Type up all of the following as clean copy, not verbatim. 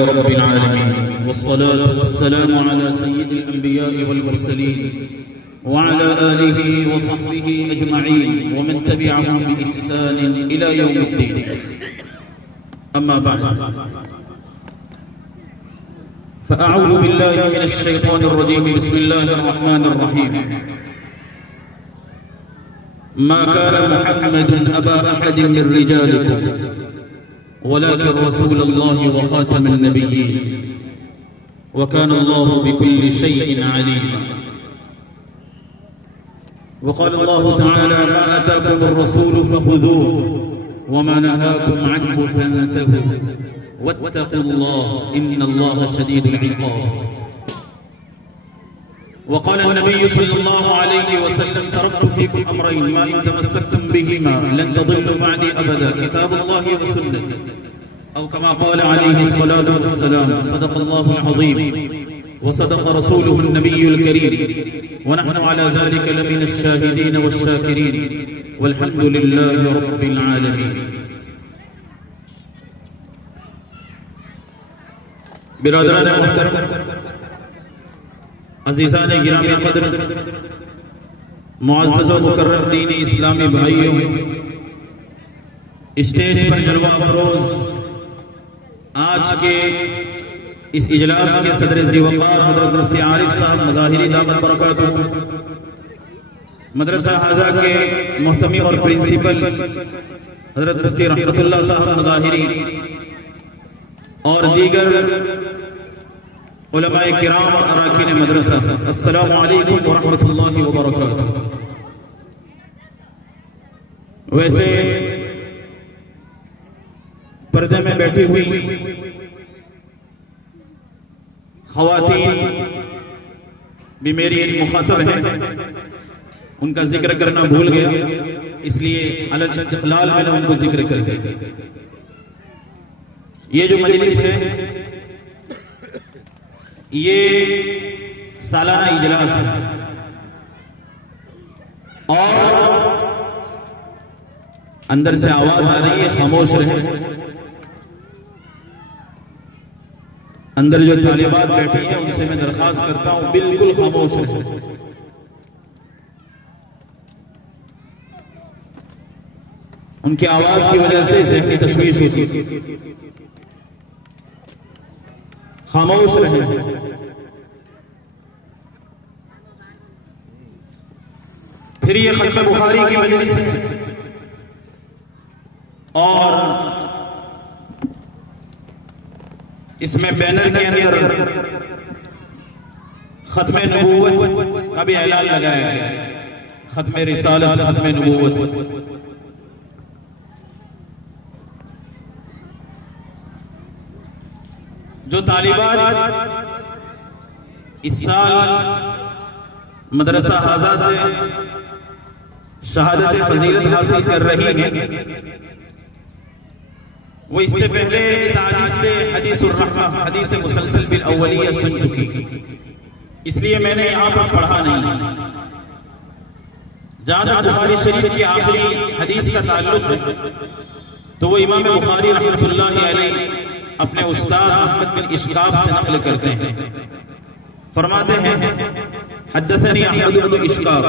رب العالمين والصلاة والسلام على سيد الأنبياء والمرسلين وعلى آله وصحبه أجمعين ومن تبعهم بإحسان إلى يوم الدين. أما بعد فأعوذ بالله من الشيطان الرجيم. بسم الله الرحمن الرحيم. ما كان محمد أبا أحد من رجالكم ولكن رسول الله وخاتم النبيين وكان الله بكل شيء عليما. وقال الله تعالى: ما آتاكم الرسول فخذوه وما نهاكم عنه فانتهوا واتقوا الله إن الله شديد العقاب. وقال النبي صلى الله عليه وسلم: تركت فيكم أمرين ما إن تمسكتم بهما لن تضلوا بعدي أبدا، كتاب الله وسنتي، أو كما قال عليه الصلاة والسلام. صدق الله العظيم وصدق رسوله النبي الكريم ونحن على ذلك لمن الشاهدين والشاكرين والحمد لله رب العالمين. برادران محترم، عزیزان گرامی قدر، معزز و مکرم دین اسلامی بھائیوں، اسٹیج پر جلوہ افروز آج کے اس اجلاس کے صدر ذی وقار حضرت مفتی عارف صاحب مظاہری دامت برکاتہ، مدرسہ حاضہ کے محتمی اور پرنسپل حضرت مفتی رحمت اللہ صاحب مظاہری اور دیگر علماء کرام اور اراکین مدرسہ، السلام علیکم ورحمۃ اللہ وبرکاتہ۔ ویسے پردے میں بیٹھی ہوئی خواتین بھی میری ایک مخاطب ہیں، ان کا ذکر کرنا بھول گیا، اس لیے علی الاستقلال میں نے ان کو ذکر کر دیا۔ یہ جو مجلس ہے یہ سالانہ اجلاس ہے اور اندر سے آواز آ رہی ہے، خاموش رہے۔ اندر جو طالبات بیٹھی ہیں ان سے میں درخواست کرتا ہوں بالکل خاموش رہے۔ ان کی آواز کی وجہ سے ذہنی تشویش ہوتی ہے، خاموش رہے۔ پھر یہ ختم بخاری کی مجلس ہے اور اس میں بینر کے اندر ختم نبوت کا بھی اعلان لگایا گیا، ختم رسالت، ختم نبوت۔ جو طالبات اس سال مدرسہ حاضہ سے شہادت فضیلت حاصل کر رہی ہیں، وہ اس سے پہلے اس حدیث سے حدیث الرحمہ، حدیث مسلسل بالاولیہ سن چکی، اس لیے میں نے یہاں پر پڑھا نہیں۔ جہاں تک بخاری شریف کی آخری حدیث کا تعلق ہے تو وہ امام بخاری رحمۃ اللہ علیہ اپنے استاد احمد بن اشقاق سے نقل کرتے ہیں، فرماتے ہیں: حدثني احمد بن اشقاق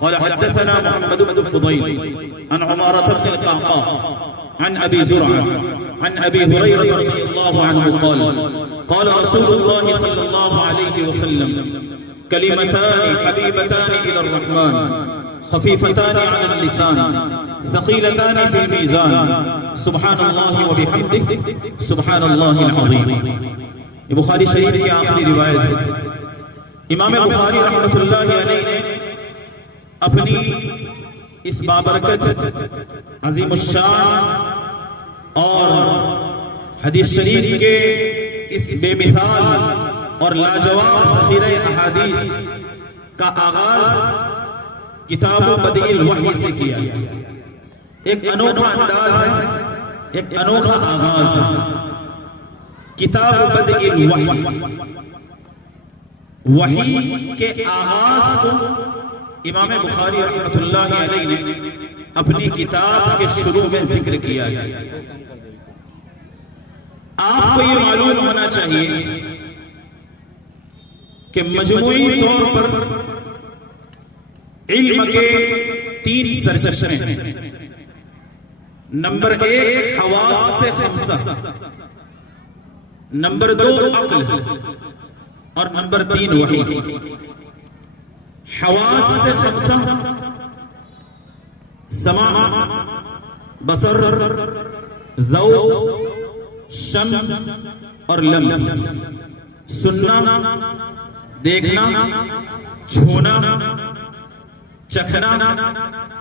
قال حدثنا محمد بن فضيل عن عمارة بن القعقاع عن ابي زرعة عن ابي هريرة رضي الله عنه قال قال رسول الله صلى الله عليه وسلم: كلمتان حبيبتان الى الرحمن خفيفتان على اللسان ثقيلتان في الميزان سبحان الله وبحمده سبحان الله العظيم۔ یہ بخاری شریف کی آخری روایت ہے۔ امام بخاری رحمۃ اللہ علیہ نے اپنی اس بابرکت، عظیم الشان اور حدیث شریف کے اس بے مثال اور لاجواب ذخیرہ احادیث کا آغاز کتاب بدء الوحی سے کیا۔ ایک انوکھا انداز ہے، ایک انوکھا آغاز ہے۔ کتاب بدء الوحی، وحی کے آغاز کو امام بخاری رحمۃ اللہ علیہ نے اپنی کتاب کے شروع میں ذکر کیا ہے۔ آپ کو یہ معلوم ہونا چاہیے کہ مجموعی طور پر علم کے 3 سرچشمے ہیں۔ نمبر 1 حواس سے خمسہ، نمبر 2 عقل، اور نمبر 3 وحی۔ حواس سے خمسہ سماع، بصر، ذوق، شم اور لمس، سننا، دیکھنا، چھونا، چکھنا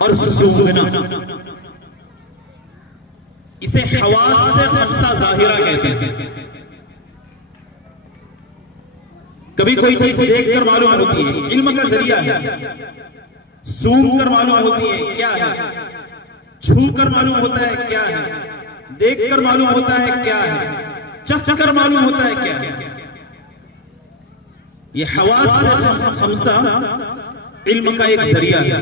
اور سونگھنا، اسے حواس سے خمسہ ظاہرہ کہتے ہیں۔ کبھی کوئی چیز دیکھ کر معلوم ہوتی ہے، علم کا ذریعہ ہے، سونگ کر معلوم ہوتی ہے کیا ہے، چھو کر معلوم ہوتا ہے کیا ہے، دیکھ کر معلوم ہوتا ہے کیا ہے، چکھ کر معلوم ہوتا ہے کیا ہے۔ یہ حواس سے خمسہ علم کا ایک ذریعہ ہے۔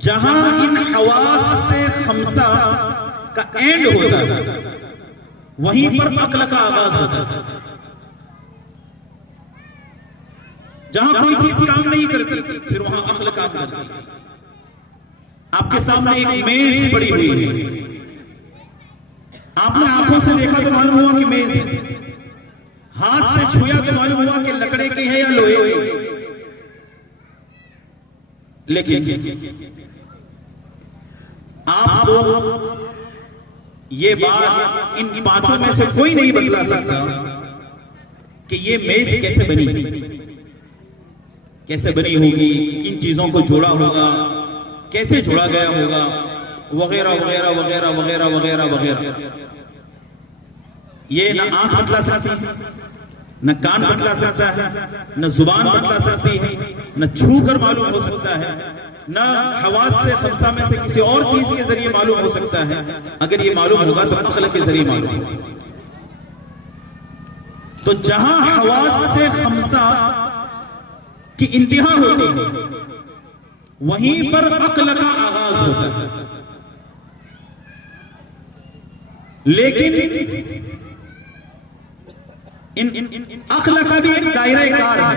جہاں ان حواس سے خمسہ کا اینڈ ہوتا ہے وہیں پر عقل کا آغاز ہوتا ہے۔ جہاں کوئی چیز کام نہیں کرتی پھر وہاں عقل کام کرتی ہے۔ آپ کے سامنے ایک میز پڑی ہوئی ہے، آپ نے آنکھوں سے دیکھا تو معلوم ہوا کہ میز ہے، ہاتھ سے چھویا تو معلوم ہوا کہ لکڑے کی ہے یا لوہے کی۔ لیکن آپ کو یہ بات ان 5 میں سے کوئی نہیں بتلا سکتا کہ یہ میز کیسے بنی، کیسے بنی ہوگی، کن چیزوں کو جوڑا ہوگا، کیسے جوڑا گیا ہوگا، وغیرہ وغیرہ وغیرہ وغیرہ وغیرہ وغیرہ۔ یہ نہ آنکھ بتلا سکتی ہے، نہ کان بتلا سکتا ہے، نہ زبان بتلا سکتی ہے، نہ چھو کر معلوم ہو سکتا ہے، نہ حواس سے خمسہ میں سے کسی اور چیز کے ذریعے معلوم ہو سکتا ہے۔ اگر یہ معلوم ہوگا تو عقل کے ذریعے معلوم ہوگا۔ تو جہاں حواس سے خمسہ کی انتہا ہوتی ہے وہیں پر عقل کا آغاز ہوتا ہے۔ لیکن عقل کا بھی ایک دائرہ کار ہے،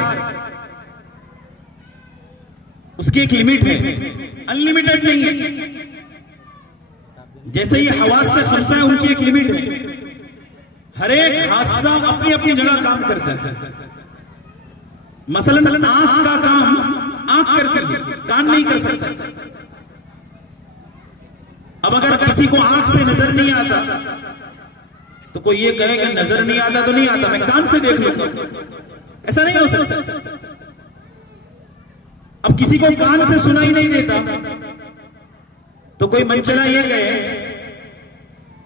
اس کی ایک لیمٹ ہے، انلیمیٹڈ نہیں ہے۔ جیسے یہ حواس سے خمسہ ہے ان کی ایک لیمٹ ہے، ہر ایک حادثہ اپنی اپنی جگہ کام کرتا ہے۔ مثلا آنکھ کا کام آنکھ کرتی ہے، کان نہیں کر سکتا۔ اب اگر کسی کو آنکھ سے نظر نہیں آتا تو کوئی یہ کہے کہ نظر نہیں آتا تو نہیں آتا، میں کان سے دیکھ لوں گا، ایسا نہیں ہو سکتا۔ اب کسی کو کان سے سنائی نہیں دیتا تو کوئی منچلا یہ کہے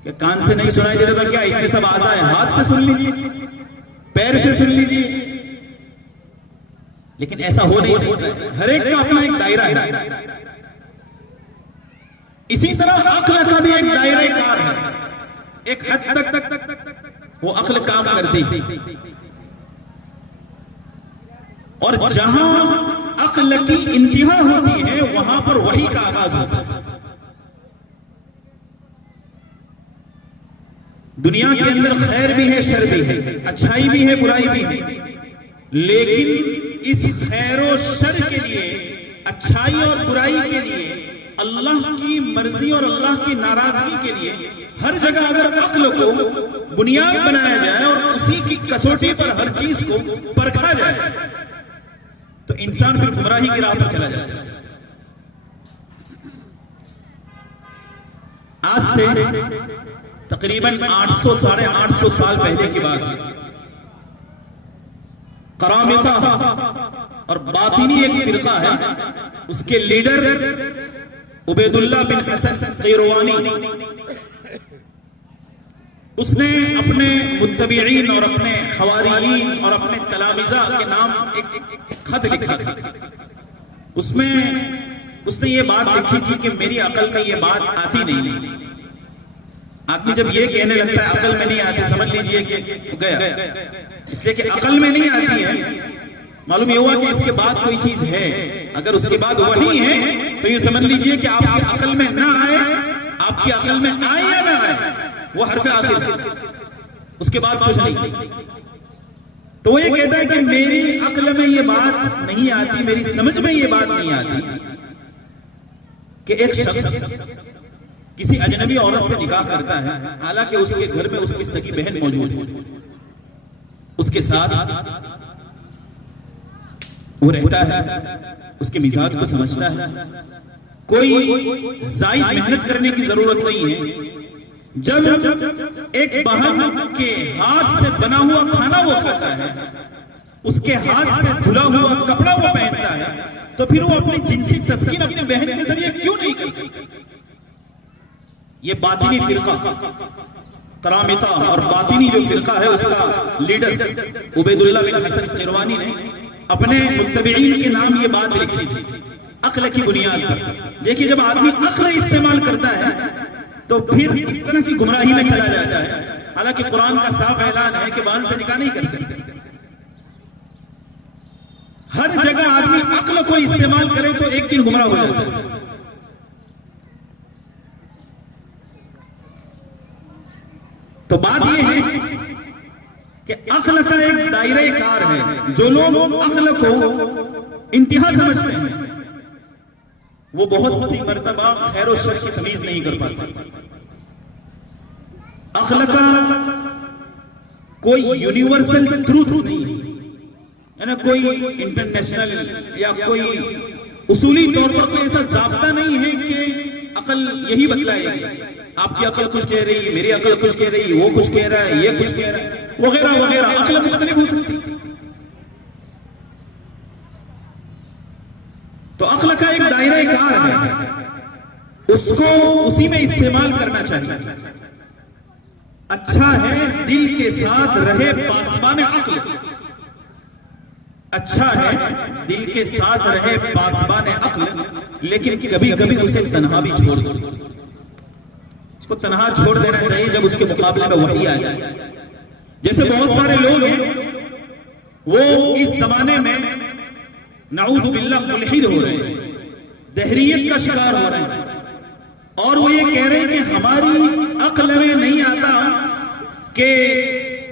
کہ کان سے نہیں سنائی دیتا تو کیا اتنے سب آزا ہے، ہاتھ سے سن لیجیے، پیر سے سن لیجیے۔ لیکن ایسا ہو نہیں سکتا، ہر ایک کا اپنا ایک دائرہ ہے۔ اسی طرح عقل کا بھی ایک دائرہ کار ہے، ایک حد تک وہ عقل کام کرتی ہے، اور جہاں عقل کی انتہا ہوتی ہے وہاں پر وحی کا آغاز ہوتا ہے۔ دنیا کے اندر خیر بھی ہے، شر بھی ہے، اچھائی بھی ہے، برائی بھی ہے، لیکن اس خیر و شر کے لیے، اچھائی اور برائی کے لیے، اللہ کی مرضی اور اللہ کی ناراضگی کے لیے ہر جگہ اگر عقل کو بنیاد بنایا جائے اور اسی کی کسوٹی پر ہر چیز کو پرکھا جائے تو انسان پھر گمراہی کی راہ پر چلا جاتا ہے۔ آج سے تقریباً 800 ساڑھے 800 سال پہلے کی بات ہے، قرامطہ اور باطنی ایک فرقہ ہے، اس کے لیڈر عبید اللہ بن حسن قیروانی، اس نے اپنے متبعین اور اپنے حواریین اور اپنے تلامذہ کے نام ایک خط لکھا تھا۔ اس میں اس نے یہ بات لکھی تھی کہ میری عقل میں یہ بات آتی نہیں۔ آدمی جب یہ کہنے لگتا ہے عقل میں نہیں آتی، سمجھ لیجئے کہ گیا، اس لیے کہ عقل میں نہیں آتی ہے، معلوم یہ ہوا کہ اس کے بعد کوئی چیز ہے۔ اگر اس کے بعد وحی ہے تو یہ سمجھ لیجئے کہ آپ کی عقل میں نہ آئے، آپ کی عقل میں آئے یا نہ آئے، وہ حرف آخر ہے، اس کے بعد کچھ نہیں. تو وہ یہ کہتا ہے کہ میری عقل میں یہ بات نہیں آتی، میری سمجھ میں یہ بات نہیں آتی کہ ایک شخص کسی اجنبی عورت سے نکاح کرتا ہے، حالانکہ اس کے گھر میں اس کی سگی بہن موجود ہے، اس کے ساتھ وہ رہتا ہے، اس کے مزاج کو سمجھتا ہے، کوئی زائد محنت کرنے کی ضرورت نہیں ہے. جب ایک بہن کے ہاتھ سے بنا ہوا کھانا وہ کھاتا ہے، اس کے ہاتھ سے دھلا ہوا کپڑا وہ پہنتا ہے، تو پھر وہ اپنی جنسی تسکین اپنی بہن کے ذریعے کیوں نہیں کر سکتا؟ یہ باطنی فرقہ کرامتا اور باطنی جو فرقہ ہے اس کا لیڈر عبید اللہ بن حسن قیروانی نے اپنے متبعین کے نام یہ بات لکھی تھی عقل کی بنیاد پر. دیکھیے جب آدمی عقل استعمال کرتا ہے تو پھر اس طرح کی گمراہی میں چلا جاتا ہے. حالانکہ قرآن کا صاف اعلان ہے کہ بہن سے نکاح نہیں کر سکتے. ہر جگہ آدمی عقل کو استعمال کرے تو ایک دن گمراہ ہو جاتا ہے. تو بات یہ ہے کہ عقل کا ایک دائرہ کار ہے. جو لوگ عقل کو انتہا سمجھتے ہیں وہ بہت سی مرتبہ خیر و شر کی تمیز نہیں کر پاتے. عقل کا کوئی یونیورسل ٹروتھ نہیں ہے، یعنی کوئی انٹرنیشنل یا کوئی اصولی طور پر کوئی ایسا ضابطہ نہیں ہے کہ عقل یہی بتلائے گی. آپ کی عقل کچھ کہہ رہی، میری عقل کچھ کہہ رہی، وہ کچھ کہہ رہا ہے، یہ کچھ کہہ رہا ہے، وغیرہ وغیرہ. عقل مختلف ہو سکتی. تو عقل کا ایک دائرہ کار ہے، اس کو اسی میں استعمال کرنا چاہیے. اچھا ہے دل کے ساتھ رہے پاسبان عقل، اچھا ہے دل کے ساتھ رہے پاسبان عقل، لیکن کبھی کبھی اسے تنہا بھی چھوڑ دو. اس کو تنہا چھوڑ دینا چاہیے جب اس کے مقابلے میں وحی آ جائے. جیسے بہت سارے لوگ ہیں وہ اس زمانے میں نعوذ باللہ ملحد ہو رہے ہیں، دہریت کا شکار ہو رہے ہیں، اور وہ یہ کہہ رہے ہیں کہ ہماری عقل میں نہیں آتا کہ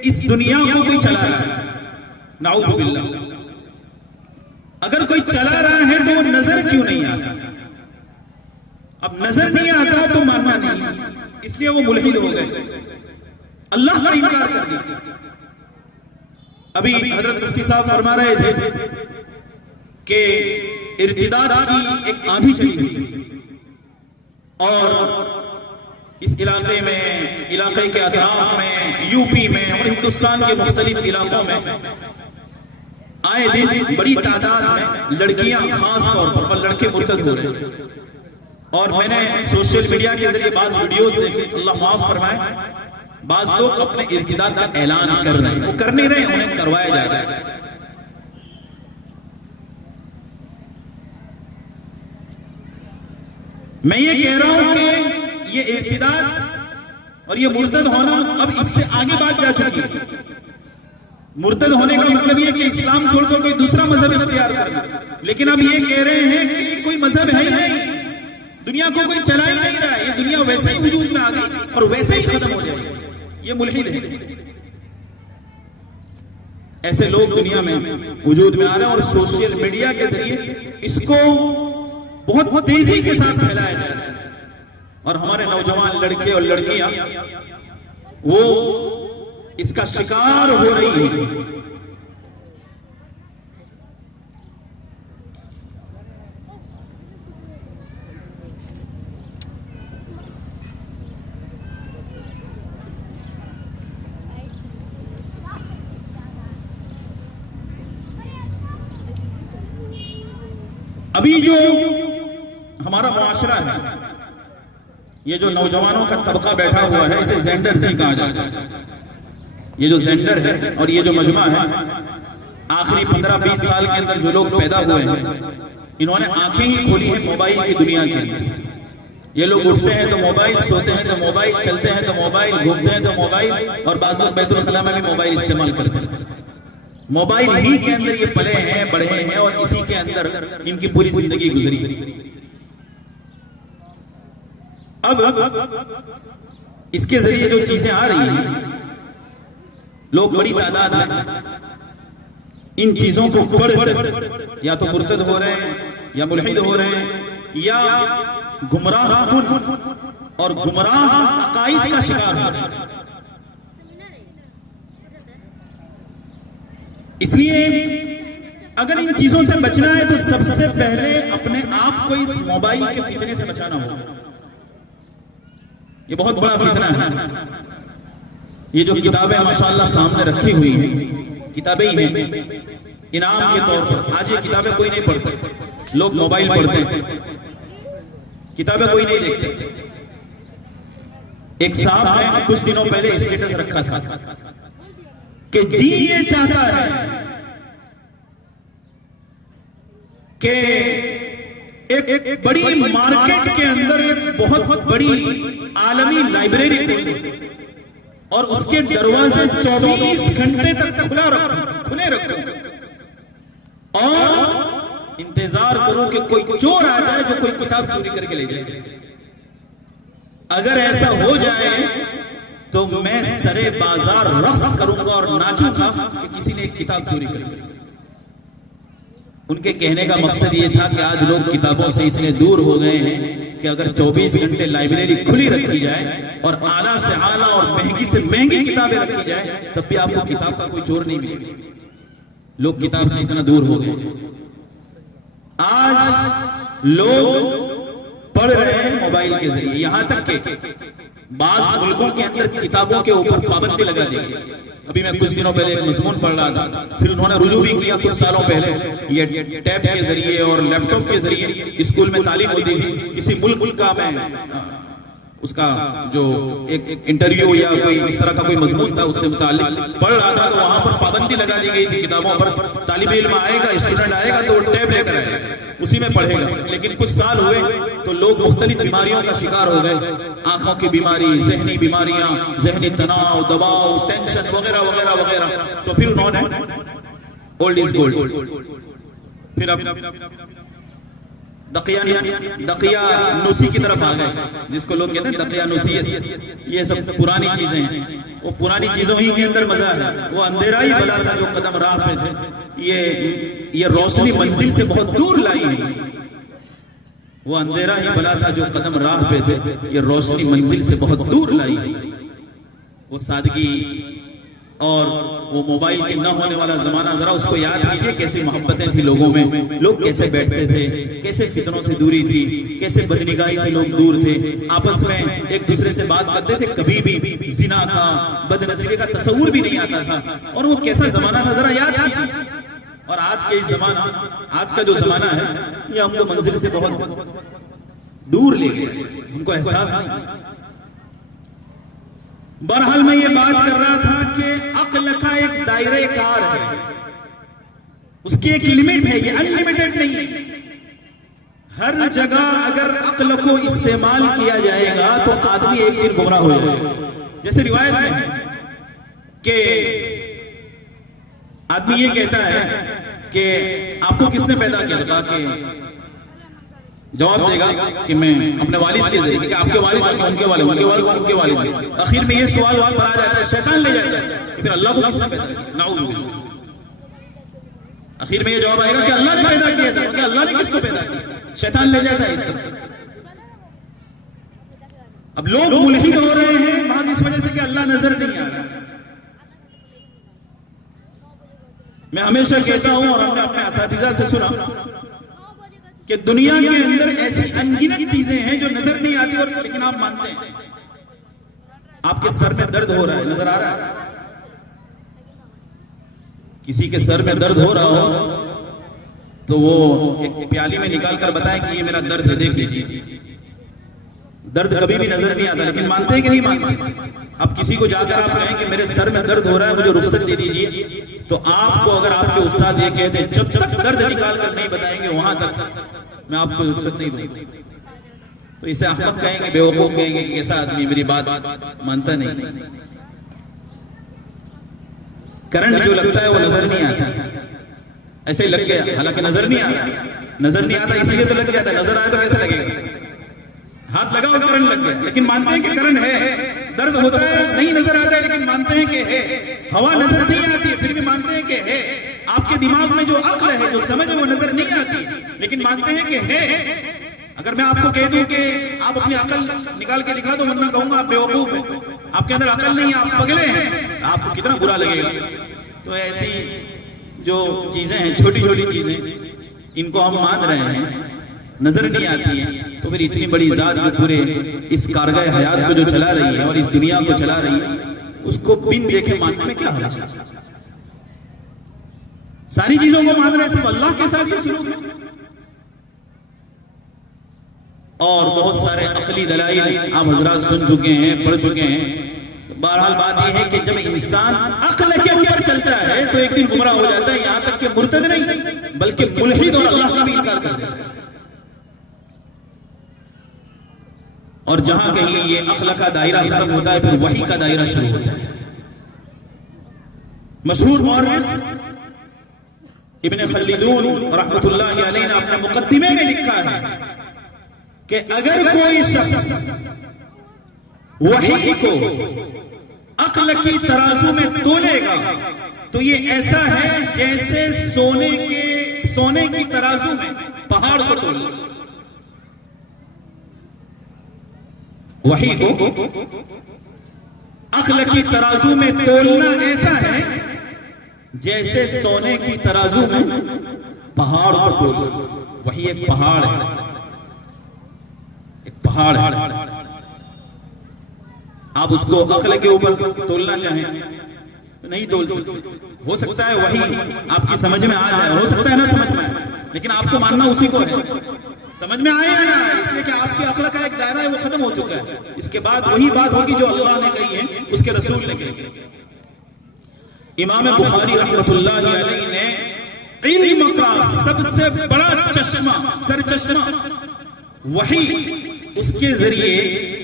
اس دنیا کو کوئی چلا رہا ہے. نعوذ باللہ. اگر کوئی چلا رہا ہے تو وہ نظر کیوں نہیں آتا؟ اب نظر نہیں آتا تو ماننا نہیں، اس لیے وہ ملحد ہو گئے، اللہ کا انکار کر دیا. ابھی حضرت مفتی صاحب فرما رہے تھے کہ ارتداد کی ایک آندھی چلی ہوئی اور اس علاقے میں، علاقے کے اطراف میں، یو پی میں اور ہندوستان کے مختلف علاقوں میں آئے دن بڑی تعداد میں لڑکیاں خاص طور پر اور لڑکے مرتد ہو رہے ہیں. اور میں نے سوشل میڈیا کے ذریعے بعض ویڈیوز دیکھے، اللہ معاف فرمائے، بعض لوگ اپنے ارتداد کا اعلان کر رہے ہیں، وہ کر نہیں رہے، انہیں کروایا جا رہا ہے. میں یہ کہہ رہا ہوں کہ یہ ارتداد اور یہ مرتد ہونا اب اس سے آگے بات جا چکی ہے. مرتد ہونے کا مطلب یہ کہ اسلام چھوڑ کر کوئی دوسرا مذہب اختیار کرنا. لیکن اب یہ کہہ رہے ہیں کہ کوئی مذہب ہے ہی نہیں، دنیا کو کوئی چلا ہی نہیں رہا ہے، یہ دنیا ویسے ہی وجود میں آ گئی اور ویسے ہی ختم ہو جائے گی. یہ ملحد ہے. ایسے لوگ دنیا میں وجود میں آ رہے ہیں اور سوشل میڈیا کے ذریعے اس کو بہت تیزی کے ساتھ پھیلایا جا رہا ہے. اور ہمارے نوجوان لڑکے اور لڑکیاں وہ اس کا شکار ہو رہی ہیں. ابھی جو ہمارا معاشرہ ہے، یہ جو نوجوانوں کا طبقہ بیٹھا ہوا ہے، اسے زینڈر سے کہا جاتا ہے. یہ جو زینڈر ہے اور یہ جو مجمع ہے، آخری 15-20 سال کے اندر جو لوگ پیدا ہوئے ہیں، انہوں نے آنکھیں ہی کھولی ہیں موبائل کی دنیا کے اندر. یہ لوگ اٹھتے ہیں تو موبائل، سوتے ہیں تو موبائل، چلتے ہیں تو موبائل، گھومتے ہیں تو موبائل، اور بعض لوگ بیت الخلاء میں بھی موبائل استعمال کرتے ہیں. موبائل ہی کے اندر یہ پلے ہیں، بڑھے ہیں اور اسی کے اندر ان کی پوری زندگی گزری ہے. اب اس کے ذریعے جو چیزیں آ رہی ہیں، لوگ بڑی تعداد میں ان چیزوں کو پڑھ کر یا تو مرتد ہو رہے ہیں یا ملحد ہو رہے ہیں یا گمراہ کن اور گمراہ عقائد کا شکار ہو رہے ہیں۔ اس لیے اگر ان چیزوں سے بچنا ہے تو سب سے پہلے اپنے آپ کو اس موبائل کے فتنے سے بچانا ہوگا۔ یہ بہت بڑا فتنہ ہے۔ یہ جو کتابیں ماشاءاللہ سامنے رکھی ہوئی ہیں، کتابیں ہی ہیں انعام کے طور پر۔ آج یہ کتابیں کوئی نہیں پڑھتا، لوگ موبائل پڑھتے ہیں، کتابیں کوئی نہیں دیکھتے۔ ایک صاحب نے کچھ دنوں پہلے اسٹیٹس رکھا تھا کہ جی یہ چاہتا ہے کہ ایک بڑی مارکیٹ کے اندر ایک بہت بڑی عالمی لائبریری کھولے اور اس کے دروازے 24 گھنٹے تک کھلے رکھو اور انتظار کرو کہ کوئی چور آ جائے جو کوئی کتاب چوری کر کے لے جائے۔ اگر ایسا ہو جائے تو میں سرے بازار رقص کروں گا اور ناچوں گا کہ کسی نے ایک کتاب چوری کر لی۔ ان کے کہنے کا مقصد یہ تھا کہ آج لوگ کتابوں سے اتنے دور ہو گئے ہیں کہ اگر 24 گھنٹے لائبریری کھلی رکھی جائے اور اعلیٰ سے اعلیٰ اور مہنگی سے مہنگی کتابیں رکھی جائے تب بھی آپ کو کتاب کا کوئی چور نہیں ملے گا۔ لوگ کتاب سے اتنا دور ہو گئے۔ آج لوگ پڑھ رہے ہیں موبائل کے ذریعے، یہاں تک کہ بعض ملکوں کے اندر کتابوں کے اوپر پابندی لگا دی گئی۔ ابھی میں کچھ دنوں پہلے ایک مضمون پڑھ رہا تھا، پھر انہوں نے رجوع بھی کیا کچھ سالوں پہلے، یہ ٹیب کے ذریعے اور لیپ ٹاپ کے ذریعے اسکول میں تعلیم ہوتی تھی۔ کسی ملک کا میں اس کا جو ایک انٹرویو یا کوئی اس طرح کا کوئی مضمون تھا اس سے متعلق پڑھ رہا تھا، تو وہاں پر پابندی لگا دی گئی تھی کتابوں پر۔ طالب علم آئے گا، اسٹوڈنٹ آئے گا تو وہ ٹیب لے کر آئے گا، اسی میں پڑھے گا۔ لیکن کچھ سال ہوئے تو لوگ مختلف بیماریوں کا شکار ہو گئے، آنکھوں کی بیماری، ذہنی بیماریاں، ذہنی تناؤ، دباؤ، ٹینشن وغیرہ وغیرہ وغیرہ۔ تو پھر انہوں نے اولڈ از گولڈ، پھر اب دقیانوسی کی طرف آ گئے، جس کو لوگ کہتے ہیں دقیانوسیت۔ یہ سب پرانی چیزیں ہیں، وہ پرانی چیزوں ہی کے اندر مزہ ہے۔ وہ اندھیرا ہی بھلا تھا جو قدم راہ پہ تھے، یہ روشنی منزل سے بہت دور لائی ہے۔ وہ اندھیرا ہی بھلا تھا جو قدم راہ پہ تھے، یہ روشنی منزل سے بہت دور لائی ہے۔ وہ سادگی اور وہ موبائل کے نہ ہونے والا زمانہ، ذرا اس کو یاد کیجئے، کیسی محبتیں تھی لوگوں میں، لوگ کیسے بیٹھتے تھے، کیسے فتنوں سے دوری تھی، کیسے بدنگاہی سے لوگ دور تھے، آپس میں ایک دوسرے سے بات کرتے تھے، کبھی بھی زنا کا، بد نظری کا تصور بھی نہیں آتا تھا۔ اور وہ کیسا زمانہ تھا ذرا یاد کیجئے۔ اور آج کے زمانہ، آج کا جو زمانہ ہے، یہ ہم کو منزل سے بہت دور لے گئے، ہم کو احساس نہیں۔ بہرحال میں یہ بات کر رہا تھا کہ عقل کا ایک دائرہ کار ہے، اس کی ایک لمٹ ہے، یہ انلیمیٹڈ نہیں ہے۔ ہر جگہ اگر عقل کو استعمال کیا جائے گا تو آدمی ایک دن گمراہ ہو جائے گا۔ جیسے روایت میں ہے کہ آدمی یہ کہتا ہے کہ آپ کو کس نے پیدا کیا تھا، کہ جواب دے گا کہ میں اپنے والد کے ذریعے، کہ آپ کے والد ان کے والد، ان کے والد ان کے والد۔ آخر میں یہ سوال پر آ جاتا ہے، شیطان لے جاتا ہے کہ پھر اللہ کو کس نے پیدا کیا، نعوذ باللہ۔ آخر میں یہ جواب آئے گا کہ اللہ نے پیدا کیا ہے، کہ اللہ نے کس کو پیدا کیا، شیطان لے جاتا ہے اس طرح۔ اب لوگ ملحد ہو رہے ہیں بعض اس وجہ سے کہ اللہ نظر نہیں آ رہا۔ میں ہمیشہ کہتا ہوں اور ہم نے اپنے اساتذہ سے سنا کہ دنیا کے اندر ایسی انگنت چیزیں ہیں جو نظر نہیں آتی، اور لیکن آپ مانتے ہیں۔ آپ کے سر میں درد ہو رہا ہے، نظر آ رہا ہے؟ کسی کے سر میں درد ہو رہا ہو تو وہ ایک پیالی میں نکال کر بتائیں کہ یہ میرا درد ہے، دیکھ لیجیے۔ درد کبھی بھی نظر نہیں آتا، لیکن مانتے ہیں کہ نہیں مانتے؟ اب کسی کو جا کر آپ کہیں کہ میرے سر میں درد ہو رہا ہے، مجھے رخصت دے دیجیے، تو آپ کو اگر آپ کے استاد یہ کہتے ہیں جب تک درد نکال کر نہیں بتائیں گے وہاں تک میں آپ کو رخصت نہیں دوں گا، تو اسے احمق کہیں گے، بیوقوف کہیں گے کہ کیسا آدمی میری بات مانتا نہیں۔ کرنٹ جو لگتا ہے وہ نظر نہیں آتا، ایسے ہی لگ گیا، حالانکہ نظر نہیں آتا، نظر نہیں آتا اسی لیے تو لگ جاتا ہے، نظر آئے تو کیسے لگے گا؟ ہاتھ لگا اور کرنٹ لگ گیا، لیکن مانتے ہیں کہ کرنٹ ہے، درد ہوتا ہے نہیں نظر آتا ہے لیکن مانتے ہیں کہ ہے، ہوا نظر نہیں آتی پھر بھی مانتے ہیں کہ ہے، آپ کے دماغ میں جو عقل ہے جو سمجھ ہے وہ نظر نہیں آتی لیکن مانتے ہیں کہ ہے۔ اگر میں آپ کو کہہ دوں کہ آپ اپنی عقل نکال کے دکھا دو، ورنہ کہوں گا آپ بیوقوف ہیں، آپ کے اندر عقل نہیں ہے، آپ پگلے ہیں، آپ کو کتنا برا لگے گا۔ تو ایسی جو چیزیں ہیں، چھوٹی چھوٹی چیزیں، ان کو ہم مان رہے ہیں، نظر نہیں آتی ہیں، تو پھر اتنی بڑی ذات جو پورے اس کارگاہ حیات کو جو چلا رہی ہے اور اس دنیا کو چلا رہی ہے، اس کو بن دیکھے ماننے میں کیا حرج ہے؟ ساری چیزوں کو مان رہے ہیں، صرف اللہ کے ساتھ یہ سلوک ہے۔ اور بہت سارے عقلی دلائل آپ حضرات سن چکے ہیں، پڑھ چکے ہیں۔ تو بہرحال بات یہ ہے کہ جب انسان عقل کے اوپر چلتا ہے تو ایک دن گمراہ ہو جاتا ہے، یہاں تک کہ مرتد نہیں بلکہ ملحد اور اللہ کا بھی انکار کر دیتا ہے۔ اور جہاں کہیں یہ عقل کا دائرہ ختم ہوتا ہے پھر وحی کا دائرہ شروع ہوتا ہے۔ مشہور مورخ ابن خلدون رحمت اللہ علیہ نے اپنے مقدمے میں لکھا ہے کہ اگر کوئی شخص وحی کو عقل کی ترازو میں تولے گا تو یہ ایسا ہے جیسے سونے کی ترازو میں پہاڑ کو تولنا۔ وحی کو عقل کی ترازو میں تولنا ایسا ہے جیسے سونے کی ترازو میں پہاڑ کو تولنا۔ وحی ایک پہاڑ ہے، ایک پہاڑ ہے، آپ اس کو عقل کے اوپر تولنا چاہیں تو نہیں تول سکتے۔ ہو سکتا ہے وحی آپ کی سمجھ میں آ جائے، ہو سکتا ہے نہ سمجھ میں آئے، لیکن آپ کو ماننا اسی کو ہے۔ سمجھ میں آئے یا نہ آئے، اس لیے کہ آپ کی عقل کا ایک دائرہ ہے وہ ختم ہو چکا ہے۔ اس کے بعد وہی بات ہوگی جو اللہ نے کہی ہے، اس کے رسول نے کہی ہے۔ امام بخاری رحمت اللہ علیہ نے علم کا سب سے بڑا چشمہ، سر چشمہ وحی، اس کے ذریعے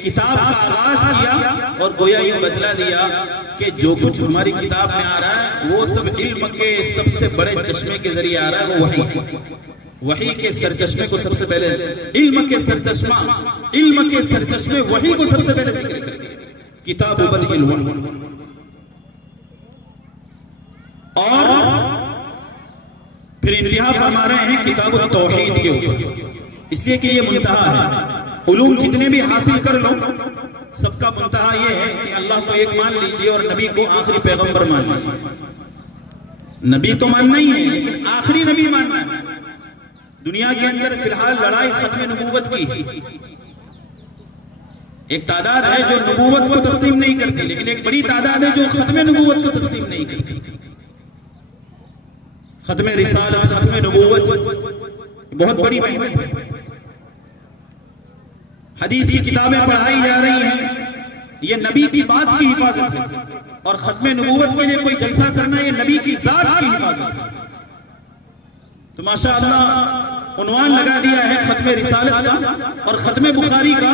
کتاب کا آغاز کیا اور گویا یہ بتلا دیا کہ جو کچھ ہماری کتاب میں آ رہا ہے وہ سب علم کے سب سے بڑے چشمے کے ذریعے آ رہا ہے، وہ وحی ہے۔ وحی کے سرچشمے کو سب سے پہلے علم کے سرچشمے وحی کو سب سے پہلے ذکر کر دیا، کتاب بدء الوحی۔ اور پھر انتہا فرما رہے ہیں کتاب التوحید کے اوپر، اس لیے کہ یہ منتہا ہے۔ علوم جتنے بھی حاصل کر لو سب کا منتہا یہ ہے کہ اللہ کو ایک مان لیجئے اور نبی کو آخری پیغمبر مان لیجئے۔ نبی تو ماننا ہی ہے لیکن آخری نبی ماننا ہے۔ دنیا کے اندر فی الحال لڑائی ختم نبوت کی، ایک تعداد ہے جو نبوت کو تسلیم نہیں کرتی، لیکن ایک بڑی تعداد ہے جو ختم نبوت کو تسلیم نہیں کرتی۔ ختم رسالت، ختم نبوت بہت بڑی محنت ہے۔ حدیث کی کتابیں پڑھائی جا رہی ہیں، یہ نبی کی بات کی حفاظت ہے، اور ختم نبوت کے لیے کوئی جلسہ کرنا یہ نبی کی ذات کی حفاظت ہے۔ تو ماشاءاللہ عنوان لگا دیا ہے ختم رسالت کا اور ختم بخاری کا،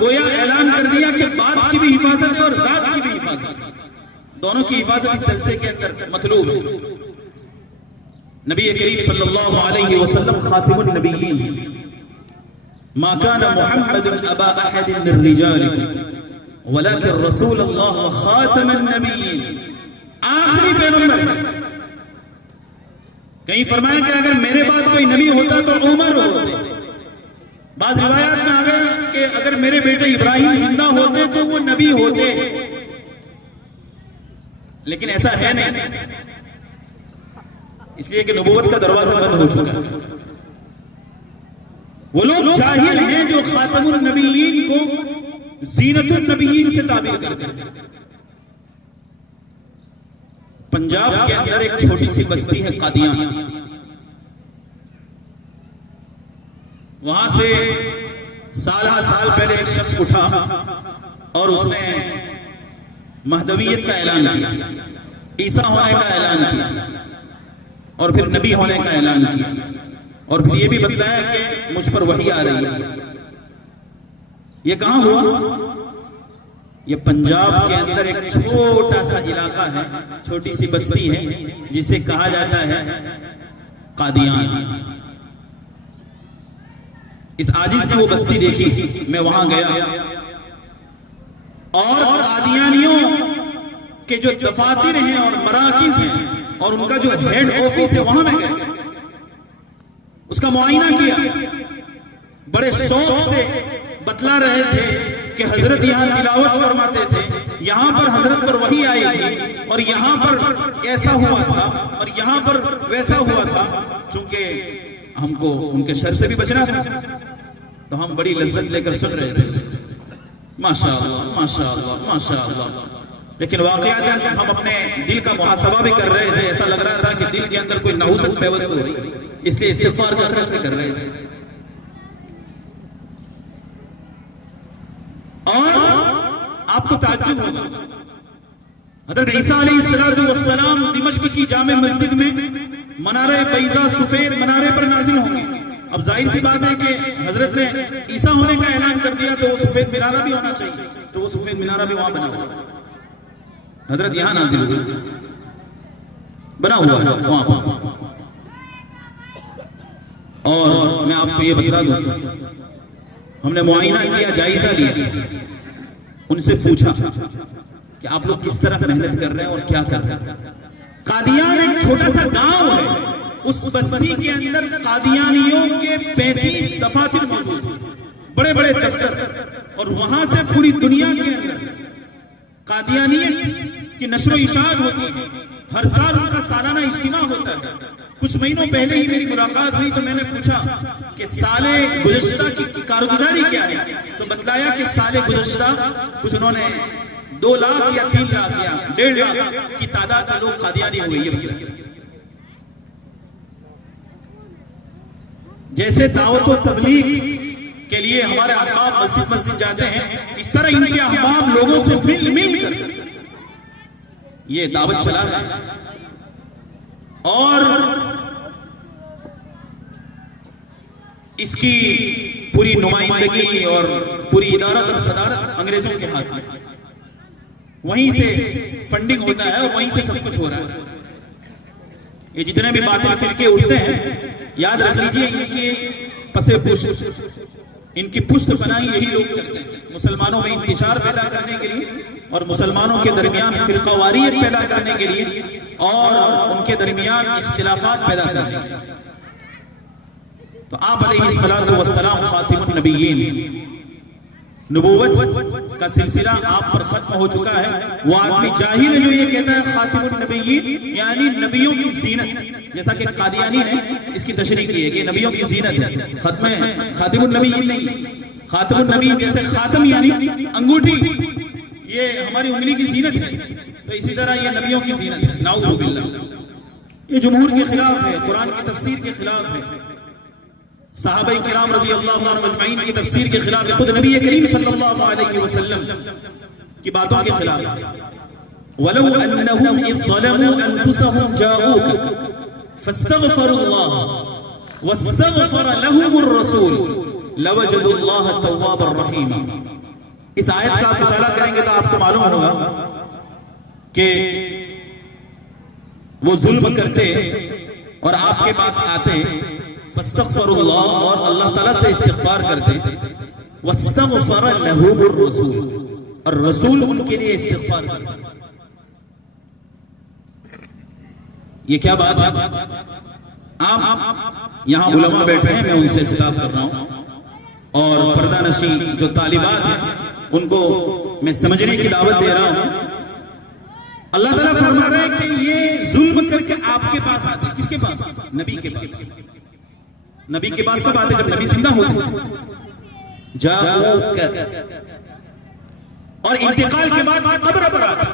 گویا اعلان کر دیا کہ بات کی بھی حفاظت ہے اور ذات کی بھی حفاظت ہے، دونوں کی حفاظت اس جلسے کے اندر مطلوب ہے۔ نبی کریم صلی اللہ علیہ وسلم خاتم النبیین ہیں۔ ما كان محمد ابا احد من رجالكم ولكن رسول الله خاتم النبیین، آخری پیغمبر ہے۔ کہیں فرمایا کہ اگر میرے بعد کوئی نبی ہوتا تو عمر ہوتے۔ بعض روایات میں آ گیا کہ اگر میرے بیٹے ابراہیم زندہ ہوتے تو وہ نبی ہوتے، لیکن ایسا ہے نہیں، اس لیے کہ نبوت کا دروازہ بند ہو چکا ہے۔ وہ لوگ جاہل ہیں جو خاتم النبیین کو زینت النبیین سے تعبیر کرتے ہیں۔ پنجاب کے اندر ایک چھوٹی سی بستی ہے قادیان، وہاں سے سالہ سال پہلے ایک شخص اٹھا اور اس نے مہدویت کا اعلان کیا، عیسیٰ ہونے کا اعلان کیا، اور پھر نبی ہونے کا اعلان کیا، اور پھر یہ بھی بتلایا کہ مجھ پر وحی آ رہی ہے۔ یہ کہاں ہوا؟ یہ پنجاب کے اندر ایک چھوٹا سا علاقہ ہے، چھوٹی سی بستی ہے جسے کہا جاتا ہے قادیان۔ اس عاجز نے وہ بستی دیکھی، میں وہاں گیا اور قادیانیوں کے جو دفاتر ہیں اور مراکز ہیں اور ان کا جو ہیڈ آفس ہے وہاں میں گئے، اس کا معائنہ کیا، بڑے شوق سے بتلا رہے تھے کہ حضرت یہاں تلاوت فرماتے تھے، یہاں پر حضرت پر وحی آئی تھی، اور یہاں پر ایسا ہوا تھا اور یہاں پر ویسا ہوا تھا۔ چونکہ ہم کو ان کے شر سے بھی بچنا تھا تو ہم بڑی لذت لے کر سن رہے تھے، ماشاءاللہ ماشاءاللہ ماشاءاللہ۔ لیکن واقعات ہم اپنے دل کا محاسبہ بھی کر رہے تھے، ایسا لگ رہا تھا کہ دل کے اندر کوئی نحوست پیوست ہو رہی، اس لیے استغفار کثرت سے کر رہے تھے۔ اور آپ کو تعجب ہوگا، حضرت عیسیٰ علیہ السلام دمشق کی جامع مسجد میں منارہ بیضا سفید منارے پر نازل ہوں گے۔ اب ظاہر سی بات ہے کہ حضرت نے عیسیٰ ہونے کا اعلان کر دیا تو وہ سفید منارہ بھی ہونا چاہیے، تو وہ سفید منارہ بھی وہاں بنا ہوا ہے۔ حضرت یہاں نازل ہوئے، بنا ہوا ہے وہاں پر۔ اور میں آپ کو یہ بتلا دوں، ہم نے معائنہ کیا، جائزہ لیا، ان سے پوچھا کہ آپ لوگ کس طرح محنت کر رہے ہیں اور کیا کر رہے ہیں۔ قادیان ایک چھوٹا سا گاؤں ہے، اس بستی کے اندر قادیانیوں کے 35 دفاتر موجود ہیں، بڑے بڑے دفتر، اور وہاں سے پوری دنیا کے اندر قادیانیت کی نشر و اشاعت ہوتی ہے۔ ہر سال ان کا سالانہ اجتماع ہوتا ہے۔ کچھ مہینوں پہلے ہی میری ملاقات ہوئی تو میں نے پوچھا کہ سال گزشتہ کی کارگزاری کیا ہے، تو بتلایا کہ سال گزشتہ کچھ انہوں نے 2 لاکھ یا 3 لاکھ یا 1.5 لاکھ کی تعداد میں لوگ قادیانی ہوئے۔ یہ بتلایا جیسے دعوت و تبلیغ کے لیے ہمارے احباب مسجد جاتے ہیں، اس طرح ان کے احباب لوگوں سے مل کر یہ دعوت چلا رہے ہیں، اور اس کی پوری نمائندگی اور پوری ادارت اور صدارت انگریزوں کے ہاتھ میں، وہیں سے فنڈنگ ہوتا ہے اور وہیں سے سب کچھ ہو رہا ہے۔ یہ جتنے بھی باطل فرقے اٹھتے ہیں، یاد رکھ لیجئے ان کے پسے پشت، ان کی پشت بنائی یہی لوگ کرتے ہیں، مسلمانوں میں انتشار پیدا کرنے کے لیے اور مسلمانوں کے درمیان فرقہ واریت پیدا کرنے کے لیے اور ان کے درمیان اختلافات پیدا کرنے کے لیے۔ تو آپ علیہ السلام خاتم النبیین، نبوت کا سلسلہ آپ پر ختم ہو چکا ہے۔ وہ آدمی جاہل ہے جو یہ کہتا ہے خاتم النبیین یعنی نبیوں کی زینت، جیسا کہ قادیانی نے اس کی تشریح کی ہے کہ نبیوں کی زینت ہے، خاتم النبیین نہیں۔ خاتم النبیین جیسے خاتم یعنی انگوٹھی، یہ ہماری انگلی کی زینت ہے، تو اسی طرح یہ نبیوں کی زینت ہے، نعوذ باللہ۔ یہ جمہور کے خلاف ہے، قرآن کی تفسیر کے خلاف ہے، صحابہ کرام رضی اللہ عنہ اجمعین کی تفسیر کے خلاف ہے، خود نبی کریم صلی اللہ علیہ وسلم کی باتوں کے خلاف ہے۔ وَلَوْ أَنَّهُمْ إِذْ ظَلَمُوا أَنفُسَهُمْ جَاءُوكَ فَاسْتَغْفَرُوا اللَّهَ وَاسْتَغْفَرَ لَهُمُ الرَّسُولُ لَوَجَدُوا اللَّهَ تَوَّابًا رَحِيمًا۔ اس آیت کا آپ مطالعہ کریں گے تو آپ کو معلوم ہوگا کہ وہ ظلم کرتے اور آپ کے پاس آتے، فاستغفروا اللہ، اور اللہ تعالیٰ سے استغفار کرتے، واستغفر لهم الرسول، اور رسول ان کے لیے استغفار کرتے۔ یہ کیا بات ہے؟ آپ یہاں علماء بیٹھے ہیں، میں ان سے خطاب کر رہا ہوں، اور پردہ نشی جو طالبات ہیں ان کو میں سمجھنے کی دعوت دے رہا ہوں۔ اللہ تعالیٰ فرما رہا ہے کہ یہ ظلم کر کے آپ کے پاس آتے، کس کے پاس؟ نبی کے پاس۔ نبی کے پاس کب آتے؟ جب نبی زندہ ہوتے، جاؤک، اور انتقال کے بعد قبر پر آتا،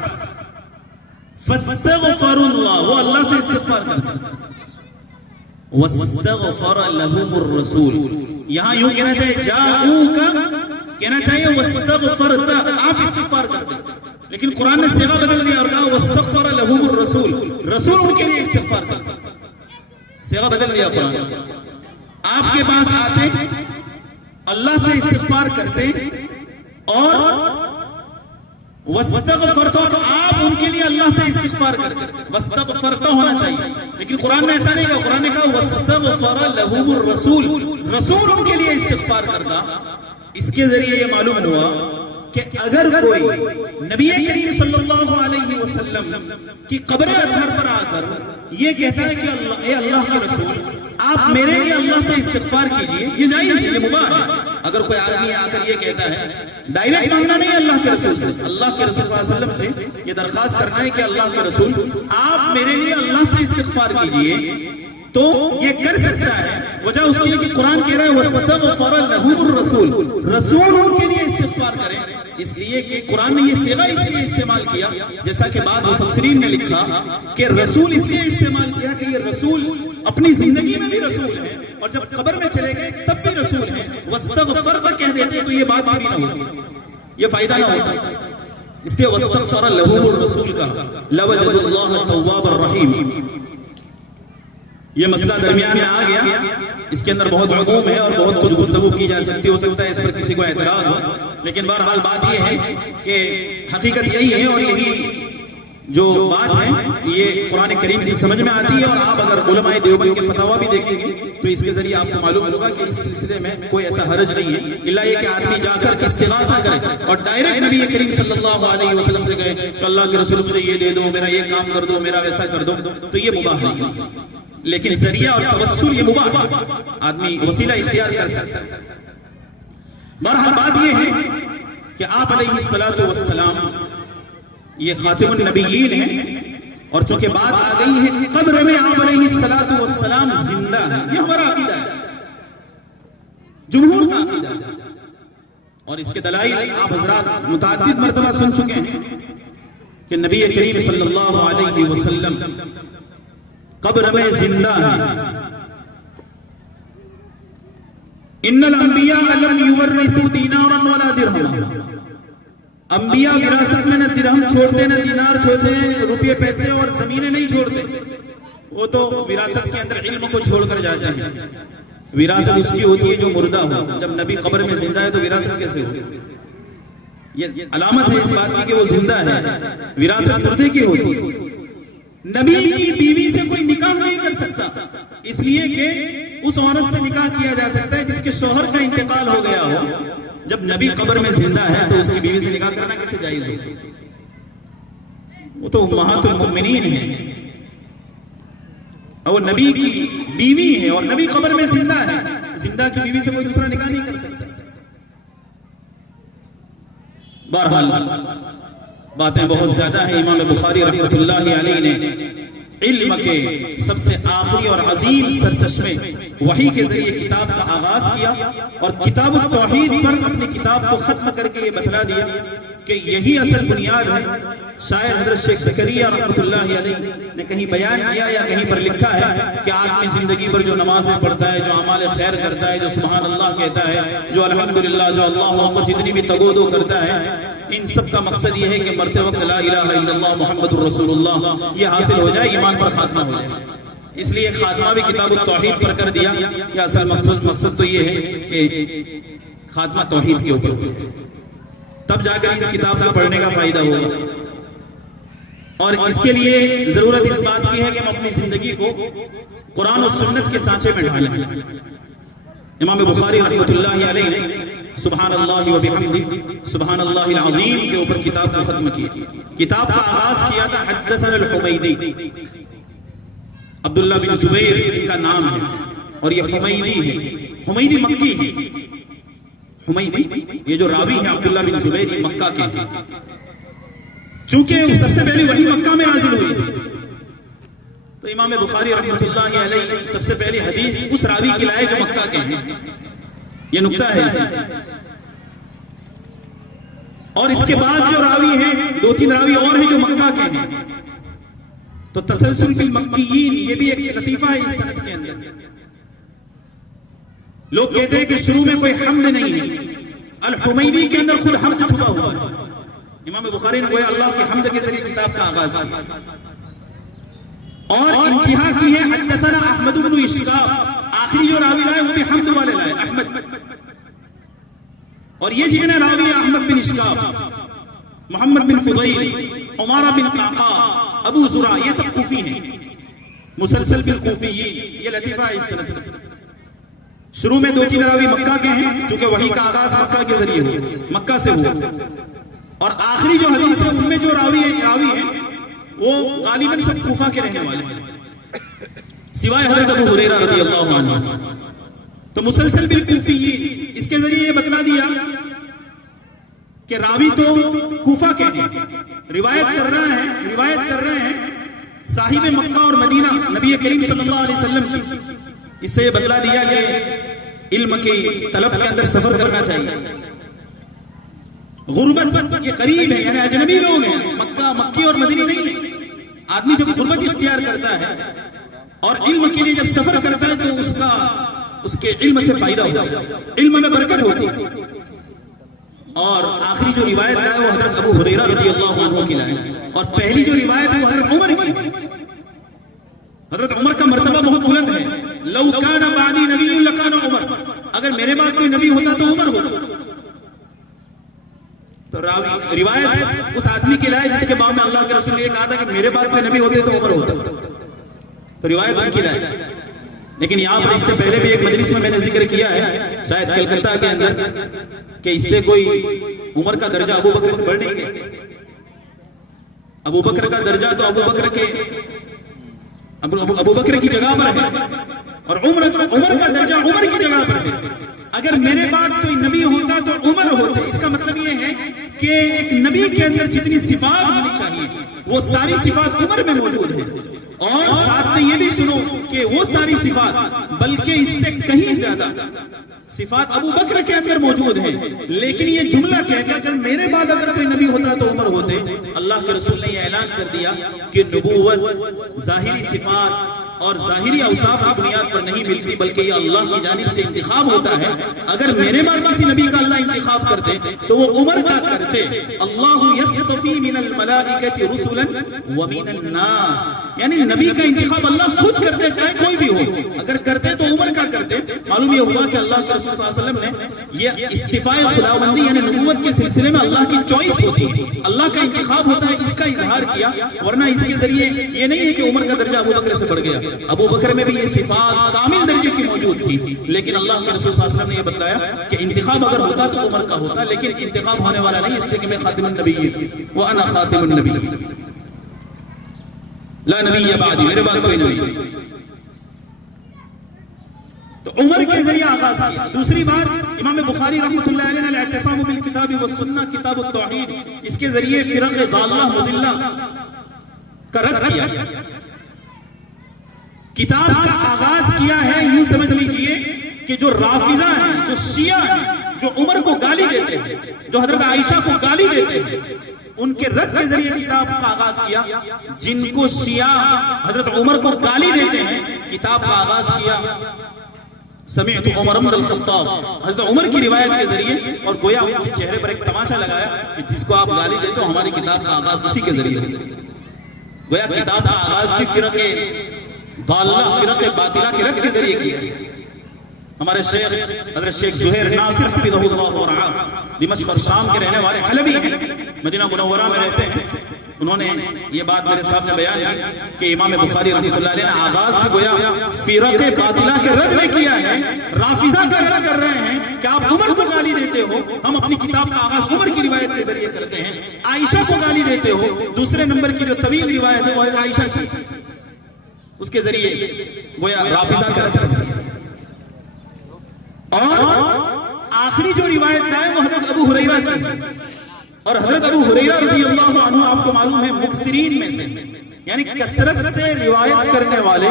فاستغفر اللہ، وہ اللہ سے استغفار کرتا، واستغفر لهم الرسول۔ یہاں یوں کہنا چاہیے جاؤک، کہنا چاہیے واستغفرت، آپ استغفار کرتے، لیکن قرآن نے صیغہ بدل دیا اور کہا واستغفر لهم الرسول، رسول ان کے لیے استغفار کرتا، صیغہ بدل دیا قرآن۔ آپ کے پاس آتے، اللہ سے استغفار کرتے، اور واستغفرت، اور آپ ان کے لیے اللہ سے استغفار کرتے، واستغفرت ہونا چاہیے، لیکن قرآن میں ایسا نہیں کہا، قرآن نے کہا واستغفر لهم الرسول، رسول ان کے لیے استغفار کرتا۔ اس کے ذریعے یہ معلوم ہوا کہ اگر کوئی نبی کریم صلی اللہ علیہ وسلم کی قبر اطہر پر آ کر یہ کہتا ہے کہ اے اللہ کے رسول آپ میرے لیے اللہ سے استغفار کیجئے، یہ جائز ہے، یہ مباح ہے۔ اگر کوئی آدمی آ کر یہ کہتا ہے، ڈائریکٹ مانگنا نہیں ہے اللہ کے رسول سے، اللہ کے رسول صلی اللہ علیہ وسلم سے یہ درخواست کرنا ہے کہ اللہ کے رسول آپ میرے لیے اللہ سے استغفار کیجئے، تو یہ کر سکتا ہے۔ وجہ اس کی ہے کہ قرآن کہہ رہا ہے وَاسْتَغْفَرَ لَهُمُ الرَّسُولُ، رسول ان کے لیے استغفار کریں، اس لیے کہ قرآن نے یہ صیغہ اس لیے استعمال کیا، جیسا کہ بعض مفسرین نے لکھا کہ رسول اس لیے استعمال کیا کہ یہ رسول اپنی زندگی میں بھی رسول ہیں اور جب قبر میں چلے گئے تب بھی رسول ہیں۔ وَاسْتَغْفَرَ کہہ دیتے تو یہ بات پوری نہ ہوتی، یہ فائدہ نہ ہوتا، اس لیے وَاسْتَغْفَرَ لَهُمُ الرَّسُولُ کا لَوَجَدُوا اللَّهَ تَوَّابًا رَحِيمًا۔ یہ مسئلہ درمیان میں آ گیا، اس کے اندر بہت عموم ہے اور بہت کچھ گفتگو کی جا سکتی، ہو سکتا ہے اس پر کسی کو اعتراض ہو، لیکن بہرحال بات یہ ہے کہ حقیقت یہی ہے اور یہی جو بات ہے یہ قرآن کریم سے سمجھ میں آتی ہے۔ اور آپ اگر علماء دیوبند کے فتاویٰ بھی دیکھیں گے تو اس کے ذریعے آپ کو معلوم ہوگا کہ اس سلسلے میں کوئی ایسا حرج نہیں ہے، الا یہ کہ آدمی جا کر استغاثہ کرے اور ڈائریکٹ نبی کریم صلی اللہ علیہ وسلم سے کہے کہ اللہ کے رسول مجھے یہ دے دو، میرا یہ کام کر دو، میرا ویسا کر دو، تو یہ مباح نہیں، لیکن ذریعہ اور توسل یہ مباح ہے، آدمی وسیلہ اختیار کر سکتا ہے۔ بہرحال بات یہ ہے کہ آپ علیہ الصلوۃ والسلام یہ خاتم النبیین ہیں، اور چونکہ بات آ گئی ہے قبر میں آپ علیہ الصلوۃ والسلام زندہ ہیں، یہ ہمارا عقیدہ ہے، جمہور کا عقیدہ ہے، اور اس کے دلائل آپ حضرات متعدد مرتبہ سن چکے ہیں کہ نبی کریم صلی اللہ علیہ وسلم قبر میں زندہ ہیں۔ ان الانبیاء لم یورثوا دینارا ولا درہما، انبیاء وراثت میں نہ درہم چھوڑتے نہ دینار چھوڑتے، روپے پیسے اور زمینیں نہیں چھوڑتے، وہ تو وراثت کے اندر علم کو چھوڑ کر جاتے ہیں۔ وراثت اس کی ہوتی ہے جو مردہ ہو، جب نبی قبر میں زندہ ہے تو وراثت کیسے ہو؟ یہ علامت ہے اس بات کی کہ وہ زندہ ہے، وراثت مردے کی ہوتی ہے۔ نبی کی بیوی سے کوئی نکاح نہیں کر سکتا، اس لیے کہ اس عورت سے نکاح کیا جا سکتا ہے جس کے شوہر کا انتقال ہو گیا ہو۔ جب نبی قبر میں زندہ ہے تو اس کی بیوی سے نکاح کرنا کیسے جائز ہو؟ وہ تو امہات المؤمنین ہیں، وہ نبی کی بیوی ہے اور نبی قبر میں زندہ ہے، زندہ کی بیوی سے کوئی دوسرا نکاح نہیں کر سکتا۔ بہرحال باتیں بہت زیادہ ہیں۔ امام بخاری رحمۃ اللہ علیہ نے علم کے سب سے آخری اور عظیم سرچشمے وحی کے ذریعے کتاب کا آغاز کیا، اور کتاب التوحید پر اپنی کتاب کو ختم کر کے یہ بتلا دیا کہ یہی اصل بنیاد ہے۔ شاعر حضرت شیخ زکریا رحمۃ اللہ علیہ نے کہیں بیان کیا یا کہیں پر لکھا ہے کہ آدمی زندگی پر جو نمازیں پڑھتا ہے، جو اعمال خیر کرتا ہے، جو سبحان اللہ کہتا ہے، جو الحمدللہ، جو اللہ اکبر جتنی بھی تگودو کرتا ہے، ان سب کا مقصد یہ ہے کہ مرتے وقت لا الہ الا اللہ محمد الرسول اللہ یہ حاصل ہو جائے، ایمان پر خاتمہ ہو جائے۔ اس لیے خاتمہ بھی کتاب التوحید پر کر دیا کہ اصل مقصد تو یہ ہے کہ خاتمہ توحید کے اوپر ہو، تب جا کر اس کتاب کو پڑھنے کا فائدہ ہوگا۔ اور اس کے لیے ضرورت اس بات کی ہے کہ ہم اپنی زندگی کو قرآن و سنت کے سانچے میں ڈھالیں۔ امام بخاری رحمۃ اللہ علیہ نے سبحان اللہ و بحمدہ سبحان اللہ العظیم کے اوپر کتاب کو ختم کیا۔ کتاب کا آغاز کیا تھا حدثنا الحمیدی، عبداللہ بن زبیر ان کا نام ہے، اور یہ حمیدی ہے، حمیدی مکی ہے۔ حمیدی یہ جو راوی ہے عبداللہ بن زبیر، یہ مکہ کے ہیں، چونکہ سب سے پہلی وحی مکہ میں نازل ہوئی تھی، تو امام بخاری رحمۃ اللہ علیہ سب سے پہلی حدیث اس راوی کی لائے جو مکہ کے ہیں، یہ نکتہ ہے اس میں۔ اور اس کے بعد جو راوی ہیں، دو تین راوی اور ہیں جو مکہ کے ہیں، تو تسلسل بالمکیین یہ بھی ایک لطیفہ ہے اس سند کے اندر۔ لوگ کہتے ہیں کہ شروع میں کوئی حمد نہیں ہے، الحمیدی کے اندر خود حمد چھپا ہوا ہے۔ امام بخاری نے گویا اللہ کی حمد کے ذریعے کتاب کا آغاز کیا، اور انتہا کی ہے حدثنا احمد بن اشکاب، آخری جو راوی لائے وہ بھی حمد والے لائے، احمد، اور یہ جتنے راوی احمد بن اشکاب، محمد بن فضیل، عمارہ بن قعقاع، ابو زرع، یہ سب کوفی ہیں، مسلسل بالکوفیین، یہ لطیفہ ہے اس سند کا۔ شروع میں 2-3 راوی مکہ کے ہیں چونکہ وحی کا آغاز مکہ کے ذریعے ہوا، مکہ سے ہوا، اور آخری جو حدیث ہے ان میں جو راوی ہیں وہ غالباً سب کوفہ کے رہنے والے ہیں سوائے حضرت ابو ہریرہ رضی اللہ عنہ۔ تو مسلسل بالکوفیین، اس کے ذریعے یہ بتلا دیا کہ راوی تو کوفہ کے ہیں، روایت کر رہے ہیں صاحب مکہ اور مدینہ نبی کریم صلی اللہ علیہ وسلم کی۔ اس سے یہ بتلا دیا کہ علم کی طلب کے اندر سفر کرنا چاہیے۔ غربت یہ قریب ہے، یعنی اجنبی لوگ ہیں، مکہ مکی اور مدینی نہیں ہے۔ آدمی جب غربت اختیار کرتا ہے اور علم کے لیے جب سفر کرتا ہے تو اس کے علم سے فائدہ ہوتا ہے، علم میں برکت ہوتی ہے۔ اور آخری جو روایت ہے وہ حضرت ابو ہریرہ رضی اللہ عنہ کی لائے، اور پہلی جو روایت ہے وہ حضرت عمر کی۔ حضرت عمر کا مرتبہ بہت بلند ہے، لو کان بعدی نبی لکان عمر، اگر میرے بعد کوئی نبی ہوتا تو عمر ہوتا۔ تو روایت اس آدمی کی لائے جس کے باب میں اللہ کے رسول نے یہ کہا تھا کہ میرے بعد کوئی نبی ہوتے تو عمر ہوتا، تو روایت ان کی لائے۔ لیکن یہاں پر اس سے پہلے بھی ایک مجلس میں نے ذکر کیا ہے شاید کلکتہ کے اندر کہ اس سے کوئی عمر کا درجہ ابو بکر سے بڑھ نہیں گیا۔ ابو بکر کا درجہ تو ابو بکر کی جگہ پر ہے، اور عمر کا درجہ عمر کی جگہ پر ہے۔ اگر میرے بعد کوئی نبی ہوتا تو عمر ہوتے، اس کا مطلب یہ ہے کہ ایک نبی کے اندر جتنی صفات ہونی چاہیے وہ ساری صفات عمر میں موجود ہے، اور ساتھ میں یہ بھی سنو کہ وہ ساری صفات بلکہ اس سے کہیں زیادہ صفات ابو بکر کے اندر موجود ہیں۔ لیکن یہ جملہ کہہ کہ اگر میرے بعد اگر کوئی نبی ہوتا تو عمر ہوتے، اللہ کے رسول نے یہ اعلان کر دیا کہ نبوت ظاہری صفات اور ظاہری اوصاف کی بنیاد پر نہیں ملتی بلکہ یہ اللہ کی جانب سے انتخاب ہوتا ہے۔ اگر میرے بعد کسی نبی کا اللہ انتخاب کرتے تو وہ عمر کا کرتے۔ اللہ یصطفی من الملائکۃ رسلا ومن الناس، یعنی نبی کا انتخاب اللہ خود کرتے چاہے کوئی بھی ہو، اگر کرتے تو عمر کا کرتے۔ معلوم یہ ہوا کہ اللہ کے رسول صلی اللہ علیہ وسلم نے یہ استفاء خداوندی یعنی نبوت کے سلسلے میں اللہ کی چوائس ہوتی ہے، اللہ کا انتخاب ہوتا ہے، اس کا اظہار کیا، ورنہ اس کے ذریعے یہ نہیں ہے کہ عمر کا درجہ ابو بکر سے بڑھ گیا۔ ابو بکر میں بھی یہ صفات کامل درجے کی موجود تھی، لیکن اللہ کے رسول صلی اللہ علیہ وسلم نے یہ بتلایا کہ انتخاب اگر ہوتا تو عمر کا ہوتا، لیکن انتخاب ہونے والا نہیں، اس لیے کہ میں خاتم النبی وانا خاتم النبی، لا نبی بعدی، میرے بعد کوئی نبی۔ تو عمر کے ذریعے آغاز کیا۔ دوسری بات، امام بخاری رحمۃ اللہ علیہ نے الاعتصام بالکتاب والسنہ کتاب التوحید، اس کے ذریعے فرق ضالہ مضلہ کا رد کیا۔ کتاب کا آغاز کیا ہے، یوں سمجھ لیجئے کہ جو رافضہ ہیں، جو شیعہ ہیں، جو عمر کو گالی دیتے ہیں، جو حضرت عائشہ کو گالی دیتے ہیں، ان کے رد کے ذریعے کتاب کا آغاز کیا۔ جن کو شیعہ حضرت عمر کو گالی دیتے ہیں، کتاب کا آغاز کیا سمعت عمر بن الخطاب، حضرت عمر کی روایت کے ذریعے، اور گویا ان کے چہرے پر ایک تماشا لگایا کہ جس کو آپ گالی دیتے ہو ہماری کتاب کا آغاز اسی کے ذریعے۔ گویا کتاب کا آغاز بھی فرق باطلہ کے رد کے ذریعے کیا۔ ہمارے شیخ حضرت شیخ زہیر ناصر حفظہ اللہ ورعاہ، دمشق اور شام کے رہنے والے حلبی ہیں، مدینہ منورہ میں رہتے ہیں، انہوں نے یہ بات میرے سامنے بیان کی کہ امام بخاری رحمۃ اللہ علیہ نے آغاز میں گویا فرق باطلہ کے رد میں کیا ہے، رافضہ کا رد کر رہے ہیں کہ آپ عمر کو گالی دیتے ہو، ہم اپنی کتاب کا آغاز عمر کی روایت کے ذریعے کرتے ہیں۔ عائشہ کو گالی دیتے ہو، دوسرے نمبر کی جو طویل روایت ہے وہ ہے عائشہ کی، اس کے ذریعے گویا رافضہ کا رد کر دیا۔ اور آخری جو روایت ہے وہ حضرت ابو ہریرہ کی، اور حضرت ابو ہریرہ رضی اللہ عنہ آپ کو معلوم ہے مکثرین میں سے، یعنی کثرت سے روایت کرنے والے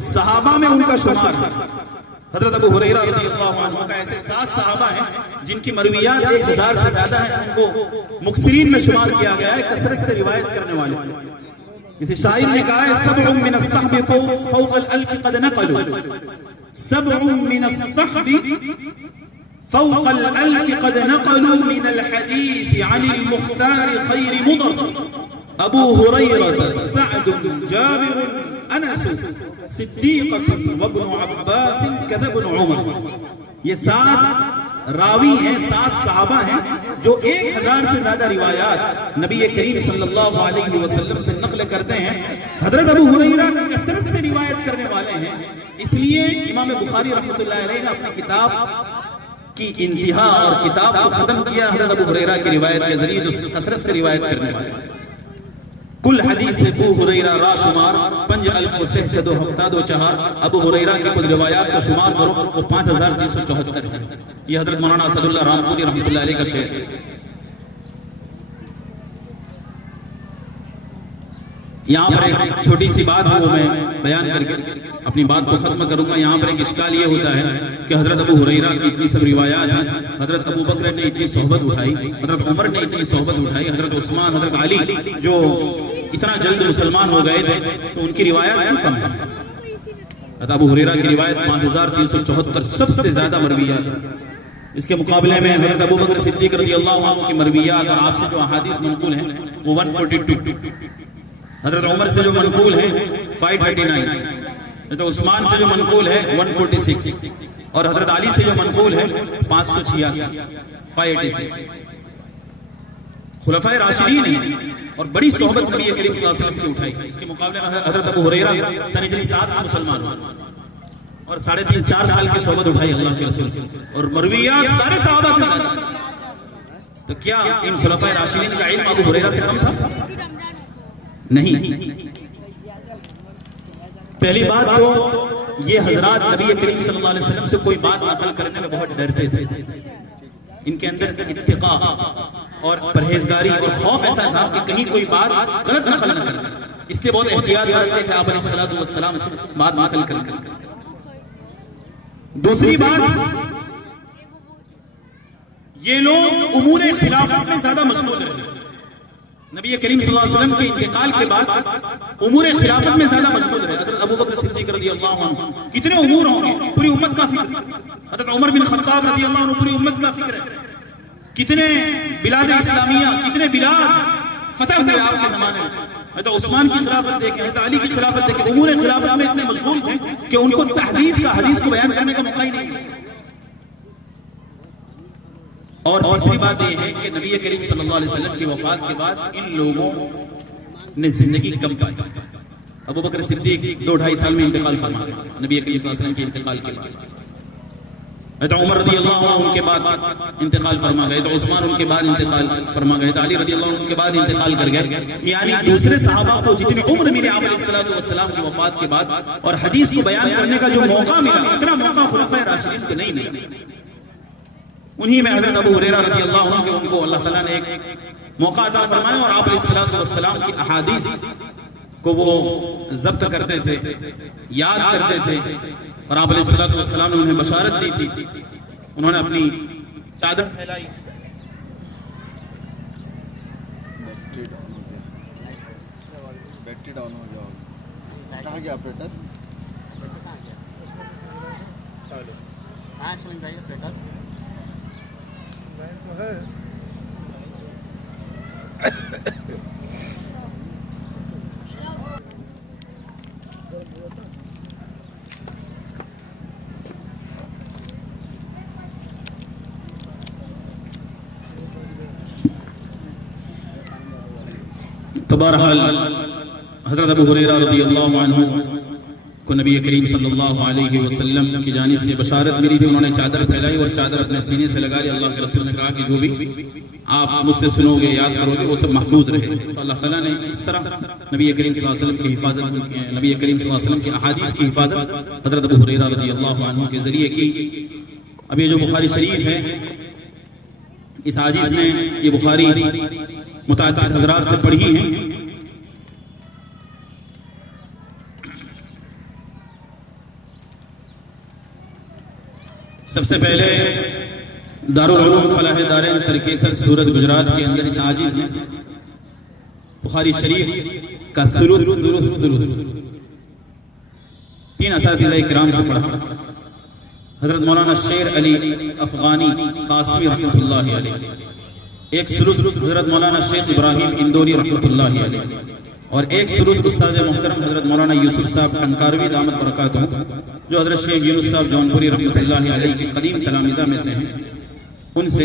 صحابہ میں ان کا شمار ہے۔ حضرت ابو ہریرہ رضی اللہ عنہ کا ایسے 7 صحابہ ہیں جن کی مرویات 1000 سے زیادہ ہیں، ان کو مکثرین میں شمار کیا گیا ہے، کثرت سے روایت کرنے والے۔ جسے شاعر نے کہا ہے سبع من الصحب فوق الالف قد نقلوا، سبع من الصحب فوق الالف قد نقلوا من الحديث عن المختار خير مضر، ابو هريرة سعد جابر انس صدیقة وابن عباس كذا ابن عمر۔ یہ 7 راوی ہیں، 7 صحابہ ہیں جو 1000 سے زیادہ روایات نبی کریم صلی اللہ علیہ وسلم سے نقل کرتے ہیں۔ حضرت ابو ہریرہ کثرت سے روایت کرنے والے ہیں، اس لیے امام بخاری رحمۃ اللہ علیہ نے اپنی کتاب کی انتہا اور کتاب کو ختم کیا حضرت ابو ہریرہ کی روایت کے ذریعے جو کثرت سے روایت کرنے والا ہے. کل حدیث ابو ہریرہ را شمار 5,672 ابو ہریرہ کی کل روایات کا شمار کرو وہ 5,374 ہے. یہ حضرت مولانا اسد اللہ رامپوری رحمۃ اللہ علیہ کا شعر ہے. یہاں پر ایک چھوٹی سی بات ہے وہ میں بیان کر کے اپنی بات کو ختم کروں گا. یہاں پر ایک اشکال یہ ہوتا ہے کہ حضرت ابو ہریرہ کی اتنی سب روایات ہیں, حضرت ابو بکر نے اتنی صحبت اٹھائی, حضرت عمر نے اتنی صحبت اٹھائی, حضرت عثمان, حضرت علی جو اتنا جلد مسلمان ہو گئے تھے تو ان کی روایات کیوں کم ہیں؟ حضرت ابو ہریرہ کی روایت 5,374 سب سے زیادہ مرویات ہیں. اس کے مقابلے میں حضرت ابو بکر صدیق رضی اللہ عنہ کی مرویات اور آپ سے جو احادیث منقول ہیں وہ 142, حضرت عمر سے جو منقول ہے 539, حضرت عثمان سے جو منقول ہے 146 اور حضرت علی سے جو منقول ہے 586, 586. خلفائے راشدین ہیں اور بڑی صحبت نبی کریم صلی اللہ علیہ وسلم کی اٹھائی. اس کے مقابلے میں حضرت ابو ہریرہ سن ہجری 7 میں مسلمان ہوئے اور 3.5-4 سال کی صحبت اٹھائی اللہ کے رسول سے, اور مرویات سارے صحابہ سے زیادہ. تو کیا ان خلفائے راشدین کا علم ابو ہریرہ سے کم تھا؟ نہیں. پہلی بات تو یہ حضرات نبی کریم صلی اللہ علیہ وسلم سے کوئی بات نقل کرنے میں بہت ڈرتے تھے. ان کے اندر اتقاء اور پرہیزگاری اور خوف ایسا تھا کہ کہیں کوئی بات غلط نقل نہ کرے, اس لیے بہت احتیاط برتتے تھے آپ علیہ السلام سے بات نقل کر. دوسری بات, یہ لوگ امور خلافت میں زیادہ مشغول رہے. نبی کریم صلی اللہ علیہ وسلم کے انتقال کے بعد امور خلافت میں زیادہ مشغول رہے. حضرت ابو بکر صدیق رضی اللہ عنہ کتنے امور ہوں گے, پوری امت کا فکر. حضرت عمر بن خطاب رضی اللہ عنہ پوری امت کا فکر ہے. کتنے بلاد اسلامیہ, کتنے بلاد فتح ہوئے آپ کے زمانے میں. حضرت عثمان کی خلافت دیکھیں, حضرت علی کی خلافت دیکھیں, امور خلافت میں اتنے مشغول تھے کہ ان کو تحدیث کا, حدیث کو بیان کرنے کا موقع ہی نہیں ملا. اور تیسری بات یہ ہے کہ نبی کریم صلی اللہ علیہ وسلم کی وفات کے بعد ان لوگوں نے زندگی کم پائی. ابو بکر صدیق 2-2.5 سال میں انتقال فرما گئے نبی کریم صلی اللہ علیہ وسلم کے انتقال کے بعد. حضرت عمر رضی اللہ عنہ ان کے بعد انتقال فرما گئے, تو عثمان ان کے بعد انتقال فرما گئے, تو علی رضی اللہ عنہ ان کے بعد انتقال کر گئے. یعنی دوسرے صحابہ کو جتنی عمر ملی آپ علیہ السلام کی وفات کے بعد اور حدیث کو بیان کرنے کا جو موقع ملا, اتنا موقع خلفائے راشدین کو نہیں ملا. انہی میں حضرت ابو ہریرہ رضی اللہ عنہ کہ ان کو اللہ تعالیٰ نے ایک موقع عطا فرمایا اور آپ علیہ السلام کی احادیث کو وہ ضبط کرتے تھے, یاد کرتے تھے, اور آپ علیہ السلام نے انہیں بشارت دی تھی. انہوں نے اپنی چادر پھیلائی. بیٹری ڈاؤن ہو جاؤ. کہاں گیا آپریٹر؟ تو بہرحال حضرت ابو ہریرہ رضی اللہ عنہ کو نبی کریم صلی اللہ علیہ وسلم کی جانب سے بشارت ملی تھی. انہوں نے چادر پھیلائی اور چادر اپنے سینے سے لگا لی. اللہ کے رسول نے کہا کہ جو بھی آپ مجھ سے سنو گے, یاد کرو گے, وہ سب محفوظ رہے. تو اللہ تعالیٰ نے اس طرح نبی کریم صلی اللہ علیہ وسلم کی حفاظت, نبی کریم صلی اللہ علیہ وسلم کی احادیث کی حفاظت حضرت ابو ہریرہ رضی اللہ عنہ کے ذریعے کی. اب یہ جو بخاری شریف ہے, اس عاجز نے یہ بخاری متعدد حضرات سے پڑھی ہیں. سب سے پہلے دارالعلوم فلاح دارین ترکیسر سورت گجرات کے اندر اس عاجز نے بخاری شریف کا ثلث 3 اساتذہ کرام سے پڑھا. حضرت مولانا شیر علی افغانی قاسمی رحمۃ اللہ علیہ, ایک ثلث حضرت مولانا شیخ ابراہیم اندوری رحمۃ اللہ علیہ, اور ایک ثلث استاد محترم حضرت مولانا یوسف صاحب کنکاروی دامت برکاتہ, جو حضرت شیخ یونس صاحب جونپوری رحمۃ اللہ علیہ کے قدیم تلامذہ میں سے ہیں. ان سے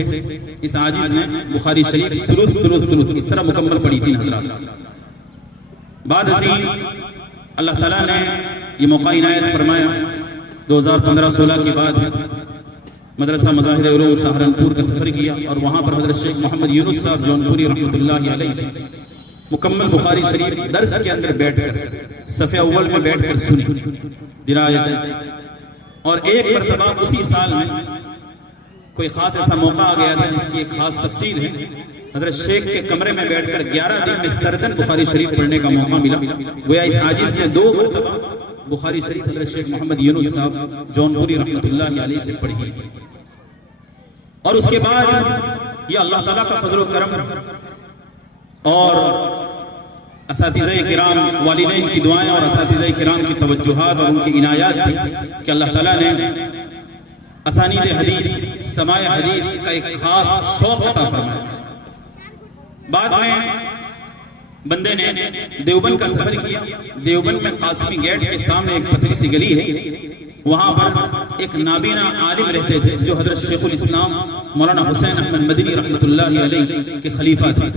اس عاجز نے بخاری شریف ثلث اس طرح مکمل پڑھی 3 حضرات. بعد ازیں اللہ تعالیٰ نے یہ موقع عنایت فرمایا 2015-16 کی بات ہے، مدرسہ مظاہر علوم سہارنپور کا سفر کیا اور وہاں پر حضرت شیخ محمد یونس صاحب جونپوری رحمۃ اللہ علیہ سے مکمل بخاری شریف درس کے اندر بیٹھ کر صف اول میں بیٹھ کر سنی درایت. اور ایک مرتبہ اسی سال میں کوئی خاص ایسا موقع آ گیا تھا جس کی ایک خاص تفصیل ہے. حضرت شیخ کے کمرے میں بیٹھ کر 11 دن میں سردن بخاری شریف پڑھنے کا موقع ملا. گویا اس عاجز نے 2 مرتبہ بخاری شریف حضرت شیخ محمد یونس صاحب جونپوری رحمۃ اللہ علیہ سے پڑھی. اور اس کے بعد یہ اللہ تعالیٰ کا فضل و کرم اور اساتذہ کرام والدین کی دعائیں اور اساتذہ کرام کی توجہات اور ان کی عنایات تھی کہ اللہ تعالیٰ نے اسانید حدیث سماع حدیث کا ایک خاص شوق عطا فرمایا. بعد میں بندے نے دیوبند کا سفر کیا. دیوبند میں قاسمی گیٹ کے سامنے ایک پتلی سی گلی ہے، وہاں پر ایک نابینا عالم رہتے تھے جو حضرت شیخ الاسلام مولانا حسین احمد مدنی رحمۃ اللہ علیہ کے خلیفہ تھے.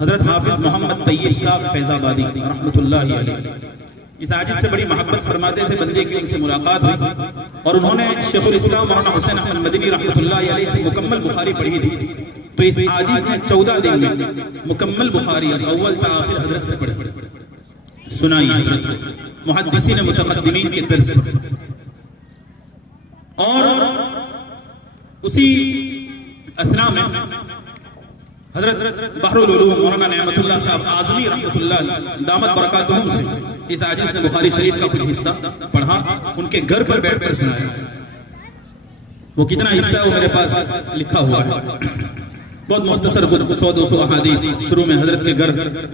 حضرت حافظ محمد طیب صاحب فیض آبادی رحمۃ اللہ علیہ اس عاجز سے بڑی محبت فرماتے تھے. بندے کی ان سے ملاقات ہوئی اور انہوں نے شیخ الاسلام مولانا حسین احمد مدنی رحمۃ اللہ علیہ سے مکمل بخاری پڑھی تھی. تو اس عاجز نے 14 دن میں مکمل بخاری از اول تا آخر حضرت سے پڑھی سنائی حضرت کو محدثین متقدمین کے درس پر. اور اسی اثناء میں حضرت بحر العلوم مولانا نعمت اللہ صاحب اعظمی رحمۃ اللہ دامت برکاتہم سے اس عاجز نے بخاری شریف کا کچھ حصہ پڑھا. ان کے گھر پر بیٹھ کر سنایا. وہ کتنا حصہ ہے وہ میرے پاس لکھا ہوا ہے. بہت مختصر 100-200 احادیث. شروع میں حضرت کے گھر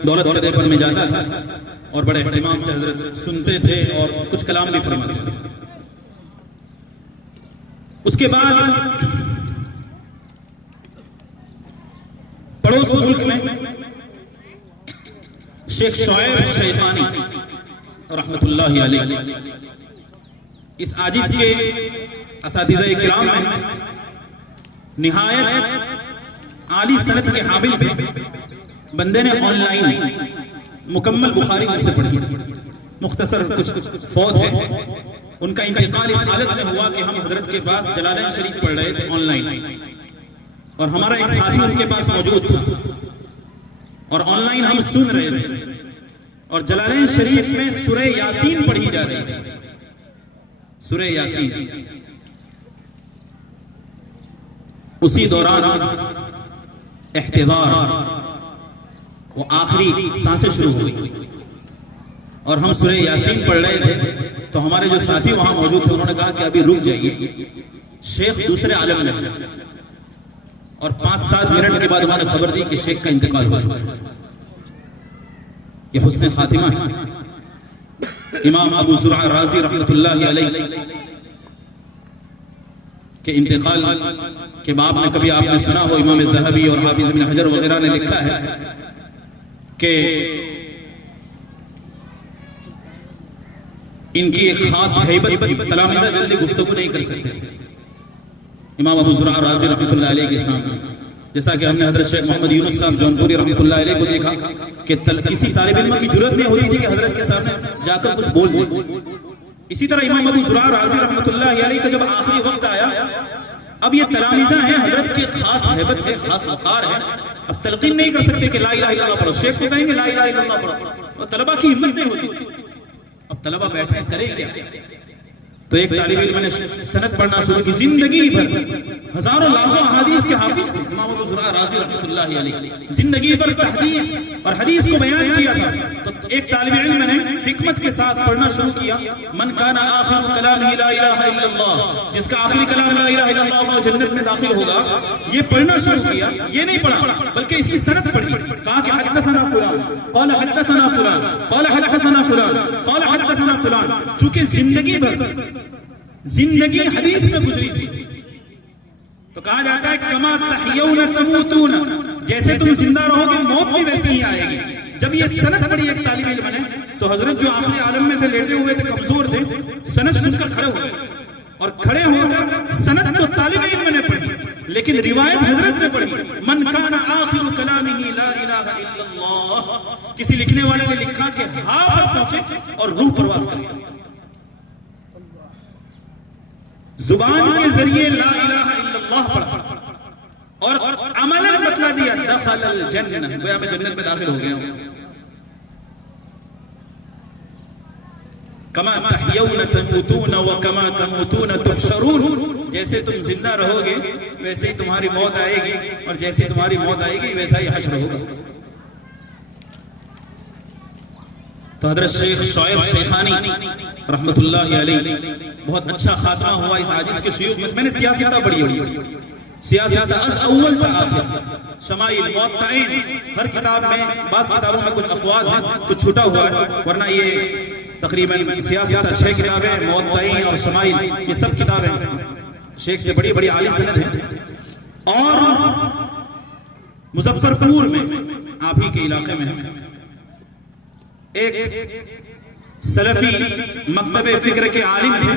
دولت قدے پر میں جاتا تھا اور بڑے اہتمام سے حضرت سنتے تھے اور کچھ کلام بھی فرماتے تھے. اس کے بعد پڑوس ملک میں شیخ شعیب شیخانی رحمۃ اللہ علیہ اس عاجز کے اساتذہ کرام میں نہایت عالی سند کے حامل تھے. بندے نے آن لائن مکمل بخاری مجھ سے پڑھی. مختصر کچھ فوت ہے. ان کا انتقال اس حالت میں ہوا کہ ہم حضرت کے پاس جلالین شریف پڑھ رہے تھے آن لائن اور ہمارا ایک ساتھی ان کے پاس موجود تھا اور آن لائن ہم سن رہے تھے اور جلالین شریف میں سورہ یاسین پڑھی جا رہی تھی. سورہ یاسین. اسی دوران احتضار وہ آخری سانسیں شروع ہوئی اور ہم سورہ یاسین پڑھ رہے تھے تو ہمارے جو ساتھی وہاں موجود تھے انہوں نے کہا کہ ابھی رک جائیے، شیخ دوسرے عالم میں ہے. اور 5-7 منٹ کے بعد انہوں نے خبر دی کہ شیخ کا انتقال ہو چکا ہے. یہ حسن خاتمہ ہے. امام ابو زرع رازی رحمۃ اللہ علیہ کے انتقال کے باب میں کبھی آپ نے سنا ہو امام الذہبی اور حافظ ابن حجر وغیرہ نے لکھا ہے کہ ان کی ایک خاص ہیبت تلامذہ جلدی گفتگو نہیں کر سکتے امام ابو زرع رازی رحمۃ اللہ علیہ کے سامنے. جیسا کہ ہم نے حضرت شیخ محمد یونس صاحب جونپوری رحمۃ اللہ علیہ کو دیکھا کہ کسی طالب علم کی جرات نہیں ہوتی تھی کہ حضرت کے سامنے جا کر کچھ بول دے. اسی طرح امام ابو زرع رازی رحمۃ اللہ علیہ کا جب آخری وقت آیا، اب یہ تلامذہ ہیں، حضرت کی خاص ہیبت ہے، خاص وقار ہے، اب تلقین نہیں کر سکتے کہ لا الہ الا اللہ پڑھو. شیخ کو کہیں گے لا الہ الا اللہ پڑھو، اور طلبہ کی ہمت نہیں ہوتی. اب طلبہ بیٹھے کرے کیا؟ تو ایک طالب علم نے سند پڑھنا شروع کی. زندگی بھر ہزاروں لاکھوں احادیث کے حافظ تھے امام ابو زرع رازی رحمۃ اللہ علیہ. زندگی بھر تحدیث اور حدیث کو بیان کیا تھا. تو ایک طالب علم نے حکمت کے ساتھ پڑھنا شروع کیا. من کان آخر کلامہ لا الہ الا اللہ، جس کا آخری کلام لا الہ الا اللہ وہ جنت میں داخل ہوگا. یہ پڑھنا شروع کیا. یہ نہیں پڑھا بلکہ اس کی سند پڑھی. کہا کہ حدثنا فلان قال حدثنا فلان قال حدثنا فلان قال حدثنا فلان. چونکہ زندگی بھر زندگی حدیث میں گزری تھی تو کہا جاتا ہے کما تحیون تموتون، جیسے تم زندہ رہو گے موت بھی ویسے ہی آئے گی. جب یہ سند پڑھی ایک طالب علم نے تو حضرت جو آخری عالم میں تھے، لیٹے ہوئے تھے، کمزور تھے، سند سن کر کھڑے ہوئے اور کھڑے ہو کر سند تو طالب علم نے پڑھی لیکن روایت حضرت نے پڑھی. من کان آخر کلامہ لا الہ الا اللہ. کسی لکھنے والے نے لکھا کہ ہاں پر پہنچے اور روح پرواز کر گئی. زبان کے ذریعے لا الہ الا اللہ پڑھا اور عملاً بتلا دیا دخل الجنہ، گویا میں جنت میں داخل ہو گیا ہوں. کما تحیون تموتون وکما تموتون تحشرون، جیسے تم زندہ رہو گے ویسے ہی تمہاری موت آئے گی، اور جیسے ہی تمہاری موت آئے گی ویسا ہی حشر ہوگا. تو حضرت شیخ شعیب شیخانی رحمت اللہ علیہ بہت اچھا خاتمہ ہوا اس عاجز کے شیوخ میں. میں نے سیاستہ پڑھی ہوئی، سیاستہ از اول تا آخر، شمائل موطئین، ہر کتاب میں، بعض کتابوں میں کچھ افواد ہیں، کچھ چھوٹا ہوا ہے، ورنہ یہ تقریباً سیاستہ 6 کتابیں، موطئین اور شمائل، یہ سب کتابیں شیخ سے بڑی بڑی عالی سند ہیں. اور مظفر پور میں آپ ہی کے علاقے میں ہیں، ایک سلفی مکتب فکر کے عالم تھے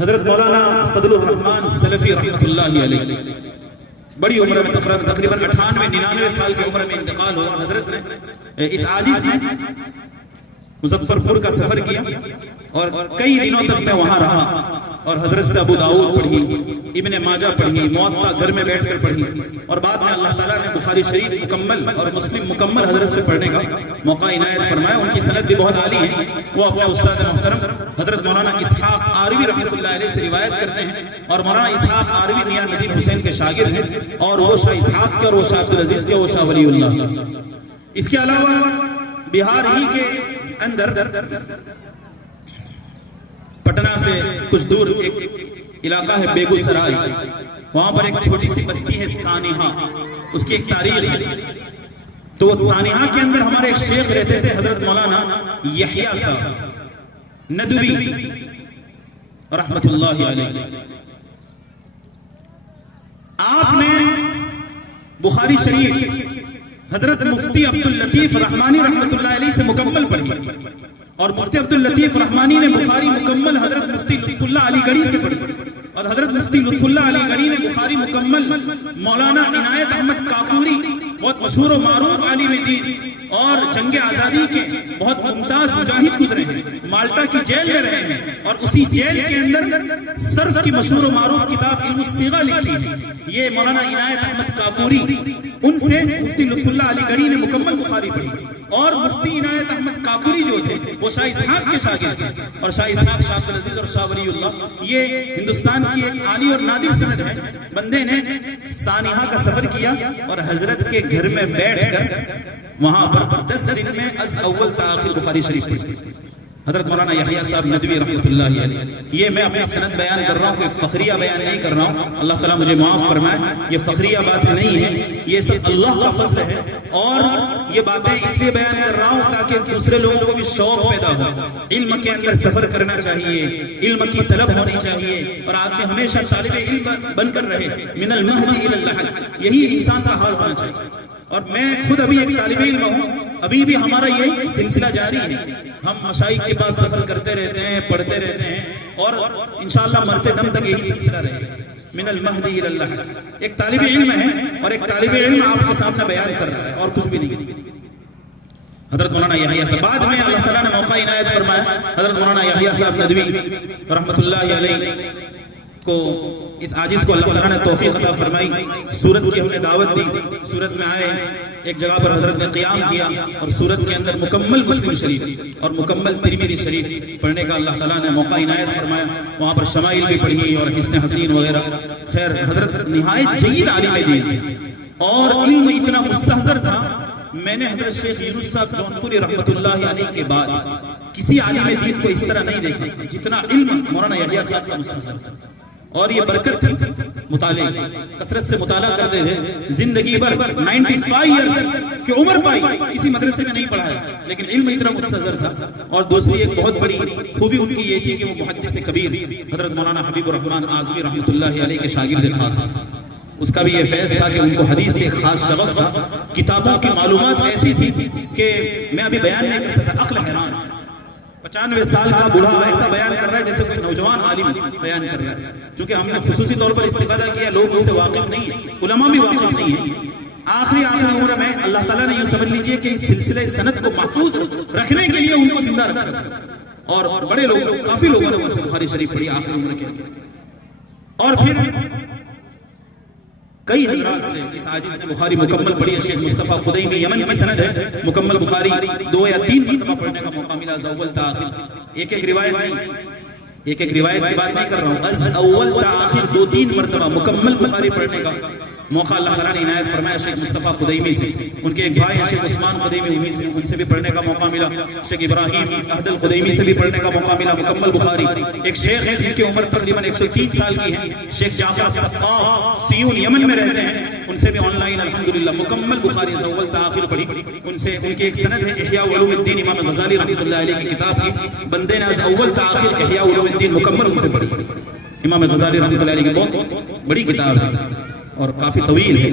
حضرت مولانا فضل الرحمن سلفی رحمت اللہ علیہ. بڑی عمر میں تقریباً 98-99 سال کی عمر میں انتقال ہوا. حضرت نے اس عاجز نے مظفر پور کا سفر کیا اور کئی دنوں تک میں وہاں رہا، اور حضرت سے ابو داؤد پڑھی، ابن ماجہ پڑھی، موطا گھر میں بیٹھ کر پڑھی، اور بعد میں اللہ تعالیٰ نے بخاری شریف مکمل اور مسلم مکمل حضرت سے پڑھنے کا موقع عنایت فرمایا. ان کی سند بھی بہت عالی ہے. وہ اپنے استاد محترم حضرت مولانا اسحاق آروی رحمۃ اللہ علیہ سے روایت کرتے ہیں، اور مولانا اسحاق آروی میاں نذیر حسین کے شاگرد ہیں، اور وہ شاہ اسحاق کے اور وہ شاہ عبدالعزیز کے، وہ شاہ ولی اللہ کے. اس کے علاوہ بہار ہی کے اندر پٹنہ سے کچھ دور ایک علاقہ ہے بیگو سرائی، وہاں پر ایک چھوٹی سی بستی ہے سانحہ، اس کی ایک تاریخ ہے. تو وہ سانحہ کے اندر ہمارے ایک شیخ رہتے تھے حضرت مولانا یحییٰ صاحب ندوی رحمت اللہ علیہ. آپ نے بخاری شریف حضرت مفتی عبداللطیف رحمانی رحمت اللہ علیہ سے مکمل پڑھی، اور مفتی عبداللطیف رحمانی نے بخاری مکمل حضرت مفتی لطف اللہ علی گڑھی سے پڑھی، اور حضرت مفتی لطف اللہ علی گڑھی نے بخاری مکمل مولانا عنایت احمد کاکوری، بہت مشہور و معروف عالم دین اور جنگ آزادی کے بہت ممتاز مجاہد گزرے ہیں، مالٹا کی جیل میں رہے ہیں، اور اسی جیل کے اندر صرف کی مشہور و معروف کتاب علم الصیغہ لکھی ہے. یہ مولانا عنایت احمد کاکوری، ان سے مفتی لطف اللہ علی گڑھی نے مکمل بخاری پڑھی. اور مفتی عنایت احمد کاکوری جو تھے وہ شاہ اسحاق کے شاگرد تھے، اور شاہ اسحاق، شاہ عبدالعزیز اور شاہ ولی اللہ، یہ ہندوستان کی ایک عالی اور نادر سند ہے. بندے نے سانحہ کا سفر کیا اور حضرت کے گھر میں بیٹھ کر وہاں پر 10 دن میں از اول تا آخر بخاری شریف پڑھی. حضرت مولانا یحییٰ صاحب ندوی رحمۃ اللہ علیہ. یہ میں اپنی سند بیان کر رہا ہوں، کوئی فخریہ بیان نہیں کر رہا ہوں، اللہ تعالیٰ مجھے معاف فرمائے. یہ فخریہ باتیں نہیں ہیں، یہ سب اللہ کا فضل ہے، اور یہ باتیں اس لیے بیان کر رہا ہوں تاکہ دوسرے لوگوں کو بھی شوق پیدا ہو. علم کے اندر سفر کرنا چاہیے، علم کی طلب ہونی چاہیے، اور آدمی ہمیشہ طالب علم بن کر رہے، من المہد الی اللحد، یہی انسان کا حال ہونا چاہیے. اور میں خود ابھی ایک طالب علم ہوں، ابھی بھی ہمارا یہ سلسلہ جاری ہے. ہم مشائخ کے پاس سفر کرتے رہتے ہیں، پڑھتے رہتے ہیں، اور انشاءاللہ مرتے دم تک یہی سلسلہ رہے گا، من المہد الی اللحد. ایک طالب علم ہے، اور ایک طالب علم آپ کے سامنے بیان کر رہا ہے، اور کچھ بھی نہیں. حضرت مولانا یحییٰ صاحب، بعد میں اللہ تعالیٰ نے موقع عنایت فرمایا، حضرت مولانا یحییٰ صاحب ندوی رحمت اللہ علیہ کو، اس عاجز کو اللہ تعالیٰ نے توفیق عطا فرمائی. سورت کی ہم نے دعوت دی، سورت میں آئے، ایک جگہ پر حضرت نے قیام کیا، اور سورت کے اندر مکمل مسلم شریف اور مکمل ترمذی شریف پڑھنے کا اللہ تعالیٰ نے موقع عنایت فرمایا. وہاں پر شمائل بھی پڑھی اور حسن حسین وغیرہ. خیر، حضرت نہایت جید عالم دین تھے، اور علم اتنا مستحضر تھا. میں نے حضرت شیخ یونس صاحب جونپوری رحمت اللہ علیہ کے بعد کسی عالم دین کو اس طرح نہیں دیکھا جتنا علم مولانا یحییٰ صاحب کا مستحضر تھا. اور یہ برکت تھی مطالعے کی، کثرت سے مطالعہ کرتے تھے. زندگی بھر 95 ایئرز کی عمر پائی، کسی مدرسے میں نہیں پڑھایا، لیکن علم اتنا مستحضر تھا. اور دوسری ایک بہت بڑی خوبی ان کی یہ تھی کہ وہ محدث کبیر حضرت مولانا حبیب الرحمن اعظمی رحمۃ اللہ علیہ کے شاگرد خاص تھے. اس کا بھی یہ فیض تھا کہ ان کو حدیث سے خاص شغف تھا. کتابوں کی معلومات ایسی تھی کہ میں ابھی بیان نہیں کر سکتا، عقل حیران. 95 سال کا بوڑھا ایسا بیان کر رہا ہے جیسے کوئی نوجوان عالم بیان کر رہا ہے. چونکہ ہم نے خصوصی طور پر استفادہ کیا، لوگ ان سے واقف نہیں ہیں، علماء بھی واقف نہیں ہیں. آخری عمر میں اللہ تعالیٰ نے یوں سمجھ لیجئے کہ اس سلسلے سند کو محفوظ رکھنے کے لیے ان کو زندہ رکھا، اور بڑے لوگ، کافی لوگوں نے ان سے بخاری شریف پڑھی آخری عمر کے. اور پھر کئی حضرات سے اس عاجز نے بخاری مکمل پڑھی ہے. شیخ مصطفیٰ خدیمی یمن کی سند ہے, مکمل بخاری 2 یا 3 مرتبہ پڑھنے کا موقع ملا. از اول تا آخر, ایک ایک روایت نہیں, ایک ایک روایت کی بات نہیں کر رہا ہوں, از اول تا آخر 2-3 مرتبہ مکمل بخاری پڑھنے کا موقع اللہ تعالیٰ نے عنایت فرمایا. شیخ مصطفیٰ خدیمی سے, ان کے ایک بھائی ہیں شیخ عثمان خدیمی ان سے بھی پڑھنے کا موقع ملا. شیخ ابراہیم احد الخدیمی سے بھی پڑھنے کا موقع ملا مکمل بخاری. ایک شیخ ہیں جن کی عمر تقریباً 103 سال کی ہے, شیخ جعفر السقاف سیون یمن میں رہتے ہیں, ان سے بھی آن لائن الحمدللہ مکمل بخاری از اول تا آخر پڑھی. ان سے ان کی ایک سند ہے احیاء علوم الدین امام غزالی رحمۃ اللہ علیہ کی کتاب کی, بندے نے از اول تا آخر احیاء علوم الدین مکمل ان سے پڑھی. امام غزالی رحمۃ اللہ علیہ کی بہت بڑی کتاب ہے اور کافی طویل ہے,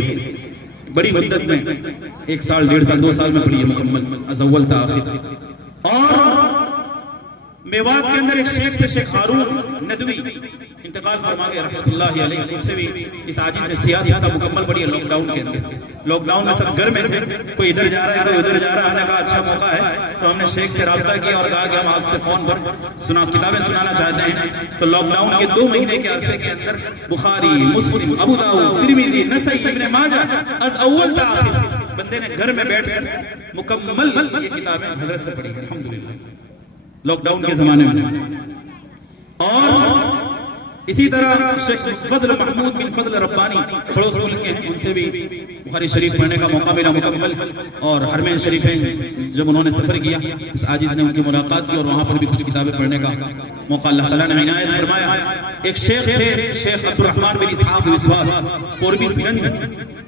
بڑی مدت میں 1 سال 1.5 سال 2 سال میں پڑھی ہے مکمل از اول تا آخر. اور میوات کے اندر ایک شیخ تھے شیخ ہارون ندوی, انتقال فرما گئے رحمۃ اللہ علیہ. ان سے بھی اس عاجز نے سیاست کا مکمل پڑھی ہے لاک ڈاؤن کے اندر. لاک ڈاؤن میں سب گھر میں تھے, کوئی ادھر جا رہا ہے کوئی ادھر جا رہا ہے. ہم نے کہا اچھا موقع ہے, تو ہم نے شیخ سے رابطہ کیا اور کہا کہ ہم آپ سے فون پر کتابیں سنانا چاہتے ہیں. تو لاک ڈاؤن کے 2 مہینے کے عرصے کے اندر بخاری, مسلم, ابو داؤد, ترمذی, نسائی, ابن ماجہ از اول تا آخر بندے نے گھر میں بیٹھ کر مکمل یہ کتابیں حضرت سے پڑھی الحمدللہ لاک ڈاؤن کے زمانے میں. اور اسی طرح شیخ فضل محمود بن فضل ربانی پڑوس ملک کے ہیں, ان سے بھی بخاری شریف پڑھنے کا موقع ملا مکمل. اور حرمین شریفین جب انہوں نے سفر کیا اس عاجز نے ان کی ملاقات کی اور وہاں پر بھی کچھ کتابیں پڑھنے کا موقع اللہ تعالیٰ نے عنایت فرمایا. ایک شیخ تھے شیخ عبد الرحمن بن اسحاق وسواس فوربیس گنج,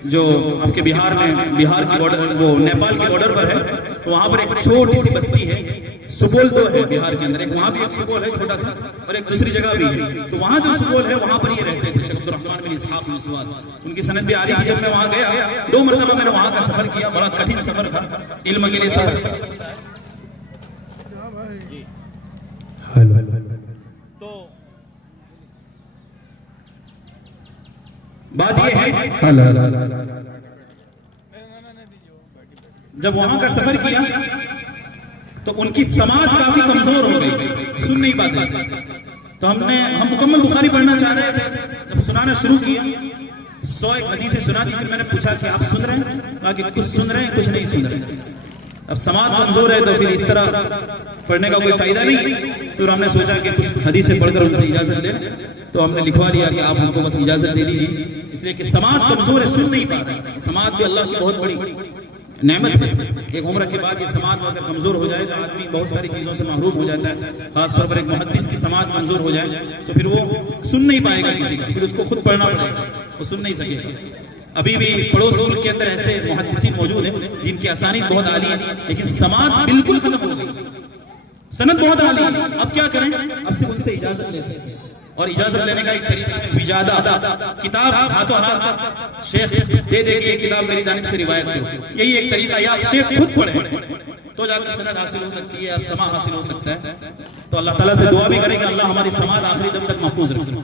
جو آپ کے بہار میں, بہار کی بارڈر, وہ نیپال کی بارڈر پر ہے. تو وہاں پر ایک چھوٹی سی بستی ہے, سپول 2 ہے بہار کے اندر, ایک وہاں بھی ایک سپول ہے چھوٹا سا اور ایک دوسری جگہ بھی ہے. تو وہاں جو سپول ہے وہاں پر یہ رہتے تھے شیخ عبد الرحمن بن اسحاق وسواس. ان کی سند بھی آ رہی ہے. جب میں وہاں گیا 2 مرتبہ میں نے وہاں کا سفر کیا, بڑا کٹھن سفر تھا علم کے لیے سفر. تو بات یہ ہے جب وہاں کا سفر کیا تو ان کی سماعت کافی کمزور ہو گئی, سن نہیں پاتے. تو ہم مکمل بخاری پڑھنا چاہ رہے تھے, جب سنانا شروع کیا 100 حدیثیں سنا دی. پھر میں نے پوچھا کہ آپ سن رہے ہیں, کہا کہ کچھ سن رہے ہیں کچھ نہیں سن رہے. اب سماعت کمزور ہے تو پھر اس طرح پڑھنے کا کوئی فائدہ نہیں. پھر ہم نے سوچا کہ کچھ حدیثیں پڑھ کر ان سے اجازت لیں, تو ہم نے لکھوا لیا کہ آپ ہم کو بس اجازت دے دیجیے, اس لیے کہ سماعت کمزور ہے, سن نہیں پاتے. سماعت بھی اللہ کی بہت بڑی نعمت ہے. ایک عمر کے بعد یہ سماعت اگر کمزور ہو جائے تو آدمی بہت ساری چیزوں سے محروم ہو جاتا ہے. خاص طور پر ایک محدث کی سماعت کمزور ہو جائے تو پھر وہ سن نہیں پائے گا کسی کا, پھر اس کو خود پڑھنا پڑے گا, وہ سن نہیں سکے گا. ابھی بھی پڑوس ملک کے اندر ایسے محدثین موجود ہیں جن کی اسانید بہت عالی ہے, لیکن سماعت بالکل ختم ہو گئی, سند بہت عالی ہے. اب کیا کریں, اب صرف ان سے اجازت لے سکتے ہیں. اور اجازت لینے کا ایک طریقہ ہے وجادہ, کتاب ہاتھوں ہاتھ شیخ دے دے کہ یہ کتاب میری جانب سے روایت کرو. یہی ایک طریقہ, یا شیخ خود پڑھے تو جا کر سند حاصل ہو سکتی ہے یا سماع حاصل ہو سکتا ہے. تو اللہ تعالیٰ سے دعا بھی کریں کہ اللہ ہماری سماعت آخری دم تک محفوظ رکھے,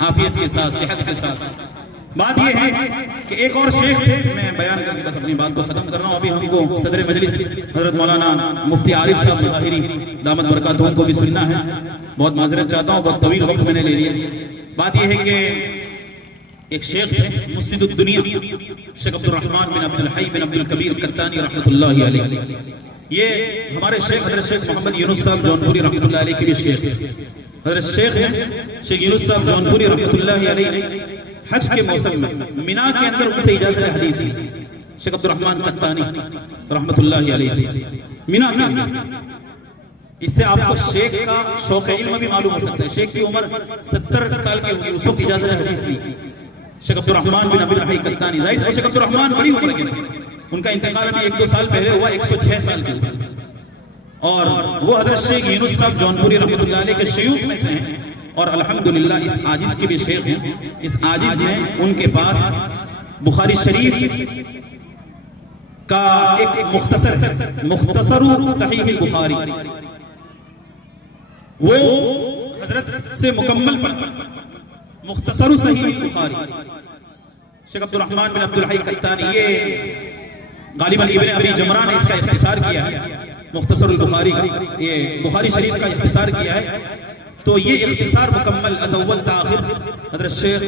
عافیت کے ساتھ, صحت کے ساتھ. بات یہ ہے کہ ایک اور شیخ تھے, میں بیان کر کے بس اپنی بات کو ختم کر رہا ہوں. ابھی ہم کو صدر مجلس حضرت مولانا مفتی عارف صاحب مظاہری دامت برکاتہم کو بھی سننا ہے. بہت معذرت چاہتا ہوں, بہت طویل وقت میں نے لے لیا. بات یہ ہے کہ ایک شیخ تھے مسند الدنیا شیخ عبد الرحمن بن عبد الحی بن عبد الکبیر کتانی رحمۃ اللہ علیہ. یہ ہمارے شیخ حضرت شیخ محمد یونس صاحب جونپوری رحمۃ اللہ علیہ کے بھی شیخ ہیں. حضرت شیخ ہیں شیخ یونس صاحب جونپوری رحمۃ اللہ علیہ حج کے موسم میں مینا کے اندر ان سے اجازت حدیث ہے شیخ عبد الرحمن کتانی رحمۃ اللہ علیہ سے مینا کے اندر. اس سے آپ کو شیخ کا شوق علم بھی معلوم ہو سکتا ہے. شیخ کی عمر 70 سال کی ہوگی, اس وقت اجازت حدیث دی شیخ عبد الرحمن بن عبد الحی کتانی. ظاہر ہے شیخ عبد الرحمن بڑی عمر کے تھے, ان کا انتقال ابھی 1-2 سال پہلے ہوا, 106 سال کے اوپر. اور وہ حضرت شیخ یونس صاحب جونپوری رحمۃ اللہ علیہ کے شیوخ میں سے ہیں, اور الحمدللہ اس عاجز کے بھی شیخ ہیں. اس عاجز نے ان کے پاس بخاری شریف کا ایک مختصر صحیح البخاری وہ حضرت سے مکمل پڑھا, مختصر صحیح البخاری. شیخ عبد الرحمن بن عبد الحی کتانی, یہ غالباً ابن ابی جمرہ نے اس کا اختصار کیا ہے, مختصر البخاری کا, یہ بخاری شریف کا اختصار کیا ہے. تو یہ اختصار مکمل از اول تا آخر حضرت شیخ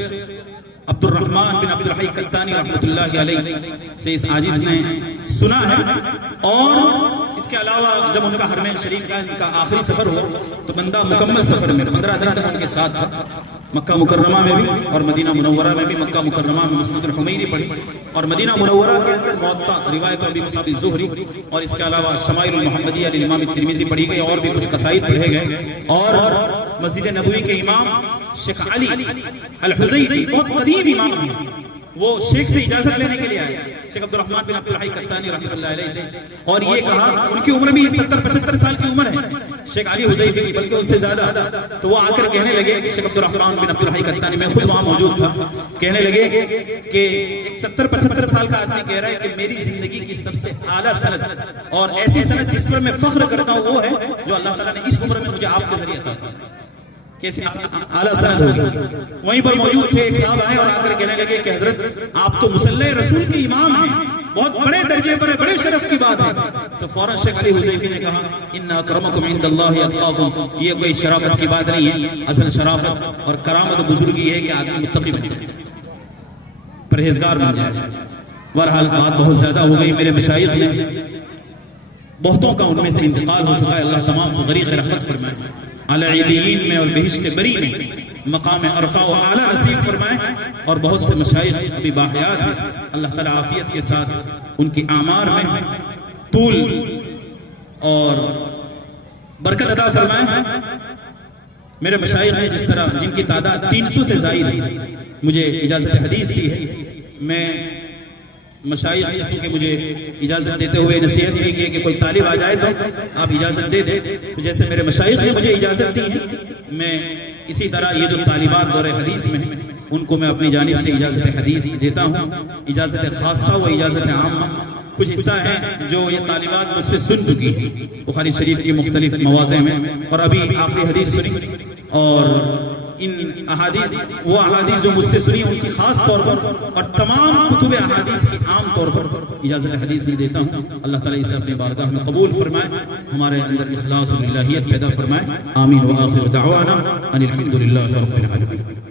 عبد الرحمن بن عبد الحی قطانی رحمۃ اللہ علیہ سے اس عاجز نے سنا ہے. اور اس کے علاوہ جب ان کا حرمین شریف کا ان کا آخری سفر ہوا تو بندہ مکمل سفر میں 15 دن تک ان کے ساتھ تھا. مکہ مکرمہ میں بھی اور مدینہ منورہ میں بھی. مکہ مکرمہ میں مسند الحمیدی پڑھی اور مدینہ منورہ کے اندر موطا روایت ابی مصعب الزہری اور اس کے علاوہ شمائل المحمدیہ للامام الترمذی پڑھی گئی اور بھی کچھ قصائد پڑھے گئے. اور مسجد نبوی کے امام شیخ علی الحزیفی بہت قدیم امام ہیں, وہ شیخ سے اجازت لینے کے لیے آئے شیخ عبد الرحمن بن عبد الحی قطانی رحمۃ اللہ علیہ سے, اور یہ کہا ان کی عمر بھی 70-75 سال کی عمر ہے شیخ علی حذیفی کی, بلکہ ان سے زیادہ. تو وہ آ کر کہنے لگے شیخ عبد الرحمن بن عبد الحی قطانی, میں خود وہاں موجود تھا, کہنے لگے کہ ایک 70-75 سال کا آدمی کہہ رہا ہے کہ میری زندگی کی سب سے اعلیٰ سند اور ایسی سند جس پر میں فخر کرتا ہوں وہ ہے جو اللہ تعالیٰ نے اس عمر میں مجھے آپ کے ذریعے عطا فرمایا. کیسے اعلیٰ سند ہوگی. وہیں پر موجود تھے, ایک صاحب آئے اور آ کر کہنے لگے کہ حضرت آپ تو مصلی رسول کے امام ہیں, بہت بڑے درجے پر بڑے شرف کی بات ہے. تو فوراً شیخ علی حذیفی نے کہا ان اکرمکم عند اللہ اتقاکم, یہ کوئی شرافت کی بات نہیں ہے, اصل شرافت اور کرامت و بزرگی یہ ہے کہ آدمی متقی بن جائے, پرہیزگار بن جائے. بہرحال بات بہت زیادہ ہو گئی. میرے مشائخ نے بہتوں کا ان میں سے انتقال ہو چکا ہے, اللہ تمام کو غریق رحمت فرمائے, اعلی علیین میں اور بہشت بری میں مقام عرفہ و اعلیٰ نصیب فرمائے. اور بہت سے مشائخ ابھی باحیات ہیں, اللہ تعالیٰ عافیت کے ساتھ ان کی اعمار میں طول اور برکت عطا فرمائے. میرے مشائخ ہیں جس طرح جن کی تعداد 300 سے زائد ہے, مجھے اجازت حدیث دی ہے. میں مشائخ نے چونکہ مجھے اجازت دیتے ہوئے نصیحت نہیں کی کہ کوئی طالب آ جائے تو آپ اجازت دے دیں, تو جیسے میرے مشائخ نے مجھے اجازت دی ہے, میں اسی طرح یہ جو طالبات دور حدیث میں ہیں ان کو میں اپنی جانب سے اجازت حدیث دیتا ہوں. اجازت خاصہ و اجازت عامہ کچھ حصہ ہیں جو یہ طالبات مجھ سے سن چکی ہیں بخاری شریف کی مختلف مواضع میں, اور ابھی آخری حدیث سنی. اور ان احادیث وہ احادیث جو مجھ سے سنی ان کی خاص طور پر اور تمام کتب احادیث کی عام طور پر اجازت حدیث میں دیتا ہوں. اللہ تعالیٰ اسے اپنی بارگاہ میں قبول فرمائے, ہمارے اندر اخلاص و الہیت پیدا فرمائے. آمین. وآخر دعوانا ان الحمد للہ رب العالمین.